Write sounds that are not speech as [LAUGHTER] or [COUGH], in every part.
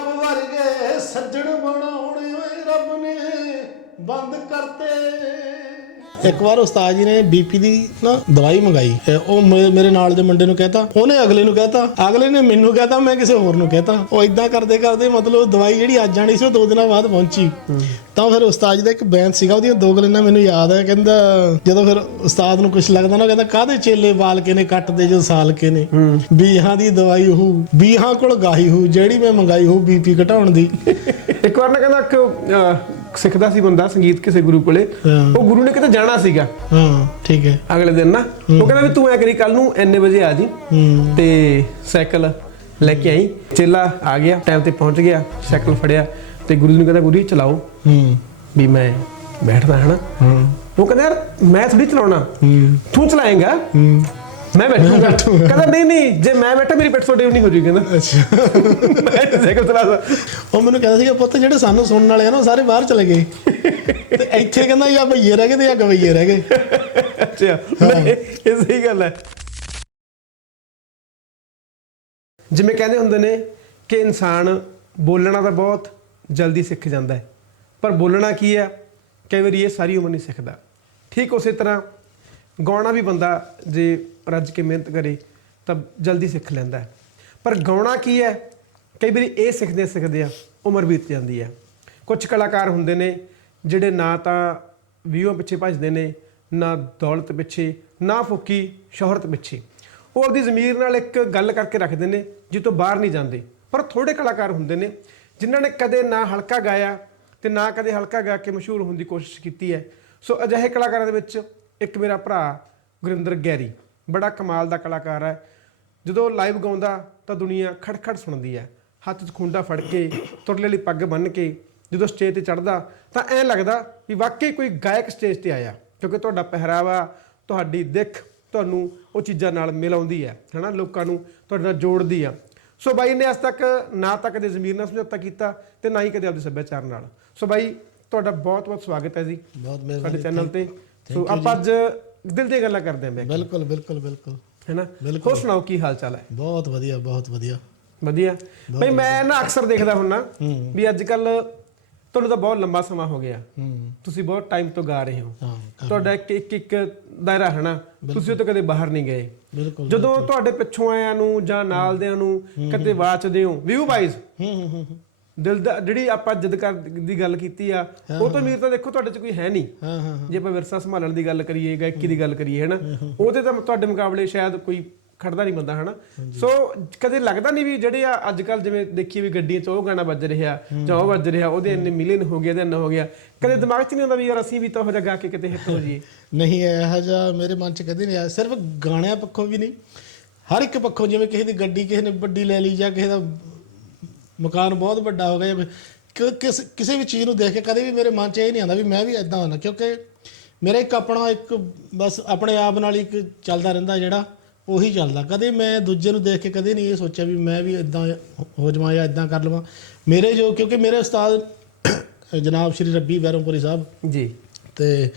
ਰੱਬ ਵਰਗੇ ਸੱਜਣ ਬਣਾਉਣੇ ਓਏ ਰੱਬ ਨੇ ਬੰਦ ਕਰਤੇ। ਇੱਕ ਵਾਰ ਉਸਤਾਦ ਜੀ ਨੇ ਬੀਪੀ ਦੀ ਨਾ ਦਵਾਈ ਮੰਗਾਈ ਉਹ ਮੇਰੇ ਨਾਲ ਦੇ ਮੁੰਡੇ ਨੂੰ ਕਹਤਾ, ਉਹਨੇ ਅਗਲੇ ਨੂੰ ਕਹਤਾ, ਅਗਲੇ ਨੇ ਮੈਨੂੰ ਕਹਤਾ, ਮੈਂ ਕਿਸੇ ਹੋਰ ਨੂੰ ਕਹਤਾ। ਉਹ ਇਦਾਂ ਕਰਦੇ ਕਰਦੇ ਮਤਲਬ ਦਵਾਈ ਜਿਹੜੀ ਅੱਜ ਆਣੀ ਸੀ ਉਹ ਦੋ ਦਿਨਾਂ ਬਾਅਦ ਪਹੁੰਚੀ। ਤਾਂ ਫਿਰ ਉਸਤਾਦ ਜੀ ਦਾ ਇੱਕ ਬੈਂਤ ਸੀਗਾ, ਉਹਦੀਆਂ ਦੋ ਗਲੀਆਂ ਮੈਨੂੰ ਯਾਦ ਆ, ਕਹਿੰਦਾ ਜਦੋਂ ਫਿਰ ਉਸਤਾਦ ਨੂੰ ਕੁਝ ਲੱਗਦਾ ਨਾ ਕਹਿੰਦਾ, ਕਾਹਦੇ ਚੇਲੇ ਬਾਲ ਕੇ ਨੇ, ਕੱਟਦੇ ਜੋ ਸਾਲ ਕੇ ਨੇ? ਬੀਹਾਂ ਦੀ ਦਵਾਈ ਹੋ, ਬੀਹਾਂ ਕੋਲ ਗਾਹੀ ਹੋ, ਜਿਹੜੀ ਮੈਂ ਮੰਗਾਈ ਹੋ ਬੀਪੀ ਘਟਾਉਣ ਦੀ। ਇੱਕ ਵਾਰ ਨਾ ਕਹਿੰਦਾ ਕਿ ਸਿੱਖਦਾ ਸੀ ਬੰਦਾ ਸੰਗੀਤ ਕਿਸੇ ਗੁਰੂ ਕੋਲੇ। ਉਹ ਗੁਰੂ ਨੇ ਕਿਤੇ ਜਾਣਾ ਸੀਗਾ। ਹਾਂ ਠੀਕ ਹੈ। ਅਗਲੇ ਦਿਨ ਨਾ ਉਹ ਕਹਿੰਦਾ ਵੀ ਤੂੰ ਐ ਕਰੀ ਕੱਲ ਨੂੰ ਇੰਨੇ ਵਜੇ ਆ ਜੀ। ਤੇ ਸਾਈਕਲ ਲੈ ਕੇ ਆਈ। ਚੇਲਾ ਆ ਗਿਆ ਟਾਈਮ ਤੇ ਪਹੁੰਚ ਗਿਆ ਸਾਈਕਲ ਫੜਿਆ ਤੇ ਗੁਰੂ ਜੀ ਨੂੰ ਕਹਿੰਦਾ ਗੁਰੂ ਜੀ ਚਲਾਓ। ਹੂੰ। ਵੀ ਮੈਂ ਬੈਠਦਾ ਹਨਾ? ਹੂੰ। ਉਹ ਕਹਿੰਦਾ ਯਾਰ ਮੈਂ ਥੋੜੀ ਚਲਾਉਣਾ। ਹੂੰ। ਤੂੰ ਚਲਾਏਗਾ? ਹੂੰ। ਮੈਂ ਬੈਠੂਗਾ ਕਹਿੰਦਾ ਨਹੀਂ ਨਹੀਂ ਜੇ ਮੈਂ ਬੈਠਾ ਮੇਰੀ ਪਿੱਠ ਤੁਹਾਡੇ ਨਹੀਂ ਹੋ ਜੂਗੀ। ਕਹਿੰਦਾ ਅੱਛਾ। ਮੈਂ ਸਾਈਕਲ ਚਲਾ ਸਕਦਾ ਉਹ ਮੈਨੂੰ ਕਹਿੰਦਾ ਸੀਗਾ ਪੁੱਤ ਜਿਹੜੇ ਸਾਨੂੰ ਸੁਣਨ ਵਾਲੇ ਆ ਨਾ ਉਹ ਸਾਰੇ ਬਾਹਰ ਚਲੇ ਗਏ। ਤੇ ਇੱਥੇ ਕਹਿੰਦਾ ਯਾ ਭਈਏ ਰਹਿ ਗਏ ਤੇ ਯਾ ਗਵਈਏ ਰਹਿ ਗਏ। ਅੱਛਾ ਨਹੀਂ, ਇਹ ਸਹੀ ਗੱਲ ਹੈ। ਜਿਵੇਂ ਕਹਿੰਦੇ ਹੁੰਦੇ ਨੇ ਕਿ ਇਨਸਾਨ ਬੋਲਣਾ ਤਾਂ ਬਹੁਤ ਜਲਦੀ ਸਿੱਖ ਜਾਂਦਾ ਹੈ ਪਰ ਬੋਲਣਾ ਕੀ ਹੈ? ਕਈ ਵਾਰੀ ਇਹ ਸਾਰੀ ਉਮਰ ਨਹੀਂ ਸਿੱਖਦਾ। ਠੀਕ ਉਸੇ ਤਰ੍ਹਾਂ ਗਾਉਣਾ ਵੀ ਬੰਦਾ ਜੇ ਰੱਜ ਕੇ ਮਿਹਨਤ ਕਰੇ, ਤਾਂ ਜਲਦੀ ਸਿੱਖ ਲੈਂਦਾ ਪਰ ਗਾਉਣਾ ਕੀ ਹੈ? ਕਈ ਵਾਰੀ ਇਹ ਸਿੱਖਦੇ ਸਿੱਖਦੇ ਆ, ਉਮਰ ਬੀਤ ਜਾਂਦੀ ਹੈ। ਕੁਝ ਕਲਾਕਾਰ ਹੁੰਦੇ ਨੇ, ਜਿਹੜੇ ਨਾ ਤਾਂ ਵਿਊਆਂ ਪਿੱਛੇ ਭੱਜਦੇ ਨੇ, ਨਾ ਦੌਲਤ ਪਿੱਛੇ, ਨਾ ਫੁੱਕੀ ਸ਼ੋਹਰਤ ਪਿੱਛੇ। ਉਹ ਆਪਦੀ ਜ਼ਮੀਰ ਨਾਲ ਇੱਕ ਗੱਲ ਕਰਕੇ ਰੱਖਦੇ ਨੇ ਜਿਹਤੋਂ ਬਾਹਰ ਨਹੀਂ ਜਾਂਦੇ। ਪਰ ਥੋੜੇ ਕਲਾਕਾਰ ਹੁੰਦੇ ਨੇ, ਜਿਨ੍ਹਾਂ ਨੇ ਕਦੇ ਨਾ ਹਲਕਾ ਗਾਇਆ ਤੇ ਨਾ ਕਦੇ ਹਲਕਾ ਗਾ ਕੇ ਮਸ਼ਹੂਰ ਹੋਣ ਦੀ ਕੋਸ਼ਿਸ਼ ਕੀਤੀ ਹੈ। ਸੋ ਅਜਿਹੇ ਕਲਾਕਾਰਾਂ ਦੇ ਵਿੱਚ ਇੱਕ ਮੇਰਾ ਭਰਾ ਗੁਰਿੰਦਰ ਗੈਰੀ ਬੜਾ ਕਮਾਲ ਦਾ ਕਲਾਕਾਰ ਹੈ। ਜਦੋਂ ਲਾਈਵ ਗਾਉਂਦਾ ਤਾਂ ਦੁਨੀਆ ਖੜਖੜ ਸੁਣਦੀ ਹੈ। ਹੱਥ 'ਚ ਖੁੰਡਾ ਫੜ ਕੇ ਤੁਰਲੇ ਵਾਲੀ ਪੱਗ ਬੰਨ੍ਹ ਕੇ ਜਦੋਂ ਸਟੇਜ ਤੇ ਚੜਦਾ ਤਾਂ ਐਂ ਲੱਗਦਾ ਵੀ ਵਾਕਈ ਕੋਈ ਗਾਇਕ ਸਟੇਜ ਤੇ ਆਇਆ ਕਿਉਂਕਿ ਤੁਹਾਡਾ ਪਹਿਰਾਵਾ ਤੁਹਾਡੀ ਦਿੱਖ ਤੁਹਾਨੂੰ ਉਹ ਚੀਜ਼ਾਂ ਨਾਲ ਮਿਲਾਉਂਦੀ ਹੈ ਹਨਾ? ਲੋਕਾਂ ਨੂੰ ਤੁਹਾਡੇ ਨਾਲ ਜੋੜਦੀ ਆ। ਸੋ ਬਾਈ ਨੇ ਅੱਜ ਤੱਕ ਨਾ ਤਾਂ ਕਦੇ ਜ਼ਮੀਰ ਨਾਲ ਸਮਝੌਤਾ ਕੀਤਾ ਤੇ ਨਾ ਹੀ ਕਦੇ ਆਪਦੇ ਸੱਭਿਆਚਾਰ ਨਾਲ। ਸੋ ਬਾਈ ਤੁਹਾਡਾ ਬਹੁਤ ਬਹੁਤ ਸਵਾਗਤ ਹੈ ਜੀ ਬਹੁਤ ਸਾਡੇ ਮਿਹਰਬਾਨੀ ਚੈਨਲ ਤੇ। ਸੋ ਆਪਾਂ ਅੱਜ ਦਿਲ ਦੀਆਂ ਗੱਲਾਂ ਕਰਦੇ ਆਂ ਬਈ ਬਿਲਕੁਲ ਬਿਲਕੁਲ ਬਿਲਕੁਲ। ਹੈਨਾ? ਬਿਲਕੁਲ। ਹੋਰ ਸੁਣਾਓ ਕੀ ਹਾਲ ਚਾਲ ਹੈ? ਬਹੁਤ ਵਧੀਆ ਬਹੁਤ ਵਧੀਆ। ਵਧੀਆ? ਬਈ ਮੈਂ ਨਾ ਅਕਸਰ ਦੇਖਦਾ ਹੁੰਨਾ ਵੀ ਅੱਜ ਕੱਲ ਤੁਹਾਨੂੰ ਤਾਂ ਬਹੁਤ ਲੰਬਾ ਸਮਾਂ ਹੋ ਗਿਆ। ਤੁਸੀਂ ਬਹੁਤ ਟਾਈਮ ਤੋਂ ਗਾ ਰਹੇ ਹੋ। ਤੁਹਾਡਾ ਇੱਕ ਇੱਕ ਇੱਕ ਦਾਇਰਾ ਹੈ ਨਾ? ਤੁਸੀਂ ਉਹ ਤੋਂ ਕਦੇ ਬਾਹਰ ਨਹੀਂ ਗਏ। ਜਦੋਂ ਤੁਹਾਡੇ ਪਿੱਛੋਂ ਆਇਆਂ ਨੂੰ ਜਾਂ ਨਾਲ ਦਿਆਂ ਨੂੰ ਕਦੇ ਵਾਚਦੇ ਹੋ? ਵਿਊ ਵਾਈਜ਼ ਹੂੰ ਹੂੰ ਹੂੰ ਹੂੰ। ਦਿਲ ਦਾ ਜਿਹੜੀ ਆਪਾਂ ਜਿੱਦ ਕਰ ਦੀ ਗੱਲ ਕੀਤੀ ਆ ਉਹ ਤਾਂ ਅਮੀਰ ਤਾਂ ਦੇਖੋ ਤੁਹਾਡੇ ਚ ਕੋਈ ਹੈ ਨਹੀਂ। ਜੇ ਆਪਾਂ ਵਿਰਸਾ ਸੰਭਾਲਣ ਦੀ ਗੱਲ ਕਰੀਏ ਗਾਇਕੀ ਦੀ ਗੱਲ ਕਰੀਏ ਹਨਾ? ਉਹਦੇ ਤਾਂ ਤੁਹਾਡੇ ਮੁਕਾਬਲੇ ਸ਼ਾਇਦ ਕੋਈ ਖੜਦਾ ਨਹੀਂ ਬੰਦਾ ਹਨਾ? ਸੋ ਕਦੇ ਲੱਗਦਾ ਨਹੀਂ ਵੀ ਜਿਹੜੇ ਆ ਅੱਜ ਕੱਲ ਜਿਵੇਂ ਦੇਖੀਏ ਵੀ ਗੱਡੀਆਂ 'ਚ ਉਹ ਗਾਣਾ ਵੱਜ ਰਿਹਾ ਜਾਂ ਉਹ ਵੱਜ ਰਿਹਾ ਉਹਦੇ ਇੰਨੇ ਮਿਲੀਅਨ ਹੋ ਗਏ ਤੇ ਇੰਨਾ ਹੋ ਗਿਆ। ਕਦੇ ਦਿਮਾਗ 'ਚ ਨਹੀਂ ਆਉਂਦਾ ਵੀ ਯਾਰ ਅਸੀਂ ਵੀ ਤਾਂ ਉਹ ਜਿਹਾ ਗਾ ਕੇ ਕਿਤੇ ਹਿੱਟ ਹੋ ਜਾਈਏ? ਨਹੀਂ ਇਹੋ ਜਿਹਾ ਮੇਰੇ ਮਨ ਚ ਕਦੇ ਨਹੀਂ ਆਇਆ। ਸਿਰਫ ਗਾਣਿਆਂ ਪੱਖੋਂ ਵੀ ਨਹੀਂ। ਹਰ ਇੱਕ ਪੱਖੋਂ ਜਿਵੇਂ ਕਿਸੇ ਦੀ ਗੱਡੀ ਕਿਸੇ ਨੇ ਵੱਡੀ ਲੈ ਲਈ ਜਾਂ ਕਿਸੇ ਦਾ ਮਕਾਨ ਬਹੁਤ ਵੱਡਾ ਹੋ ਗਿਆ ਜਾਂ ਕਿ- ਕਿਸ, ਕਿਸੇ ਵੀ ਚੀਜ਼ ਨੂੰ ਦੇਖ ਕੇ ਕਦੇ ਵੀ ਮੇਰੇ ਮਨ ਚ ਇਹ ਨਹੀਂ ਆਉਂਦਾ ਵੀ ਮੈਂ ਵੀ ਇਦਾਂ ਹੋਣਾ ਕਿਉਂਕਿ ਮੇਰਾ ਇੱਕ ਆਪਣਾ ਇੱਕ ਬਸ ਆਪਣੇ ਆਪ ਨਾਲ ਹੀ ਇੱਕ ਚੱਲਦਾ ਰਹਿੰਦਾ ਜਿਹੜਾ ਉਹੀ ਚੱਲਦਾ। ਕਦੇ ਮੈਂ ਦੂਜੇ ਨੂੰ ਦੇਖ ਕੇ ਕਦੇ ਨਹੀਂ ਇਹ ਸੋਚਿਆ ਵੀ ਮੈਂ ਵੀ ਇਦਾਂ ਹੋ ਜਾਵਾਂ ਜਾਂ ਇਦਾਂ ਕਰ ਲਵਾਂ। ਮੇਰੇ ਜੋ, ਕਿਉਂਕਿ ਮੇਰੇ ਉਸਤਾਦ [COUGHS] ਜਨਾਬ ਸ਼੍ਰੀ ਰੱਬੀ ਬੈਰਮਪੁਰੀ ਸਾਹਿਬ ਜੀ। ਤੇ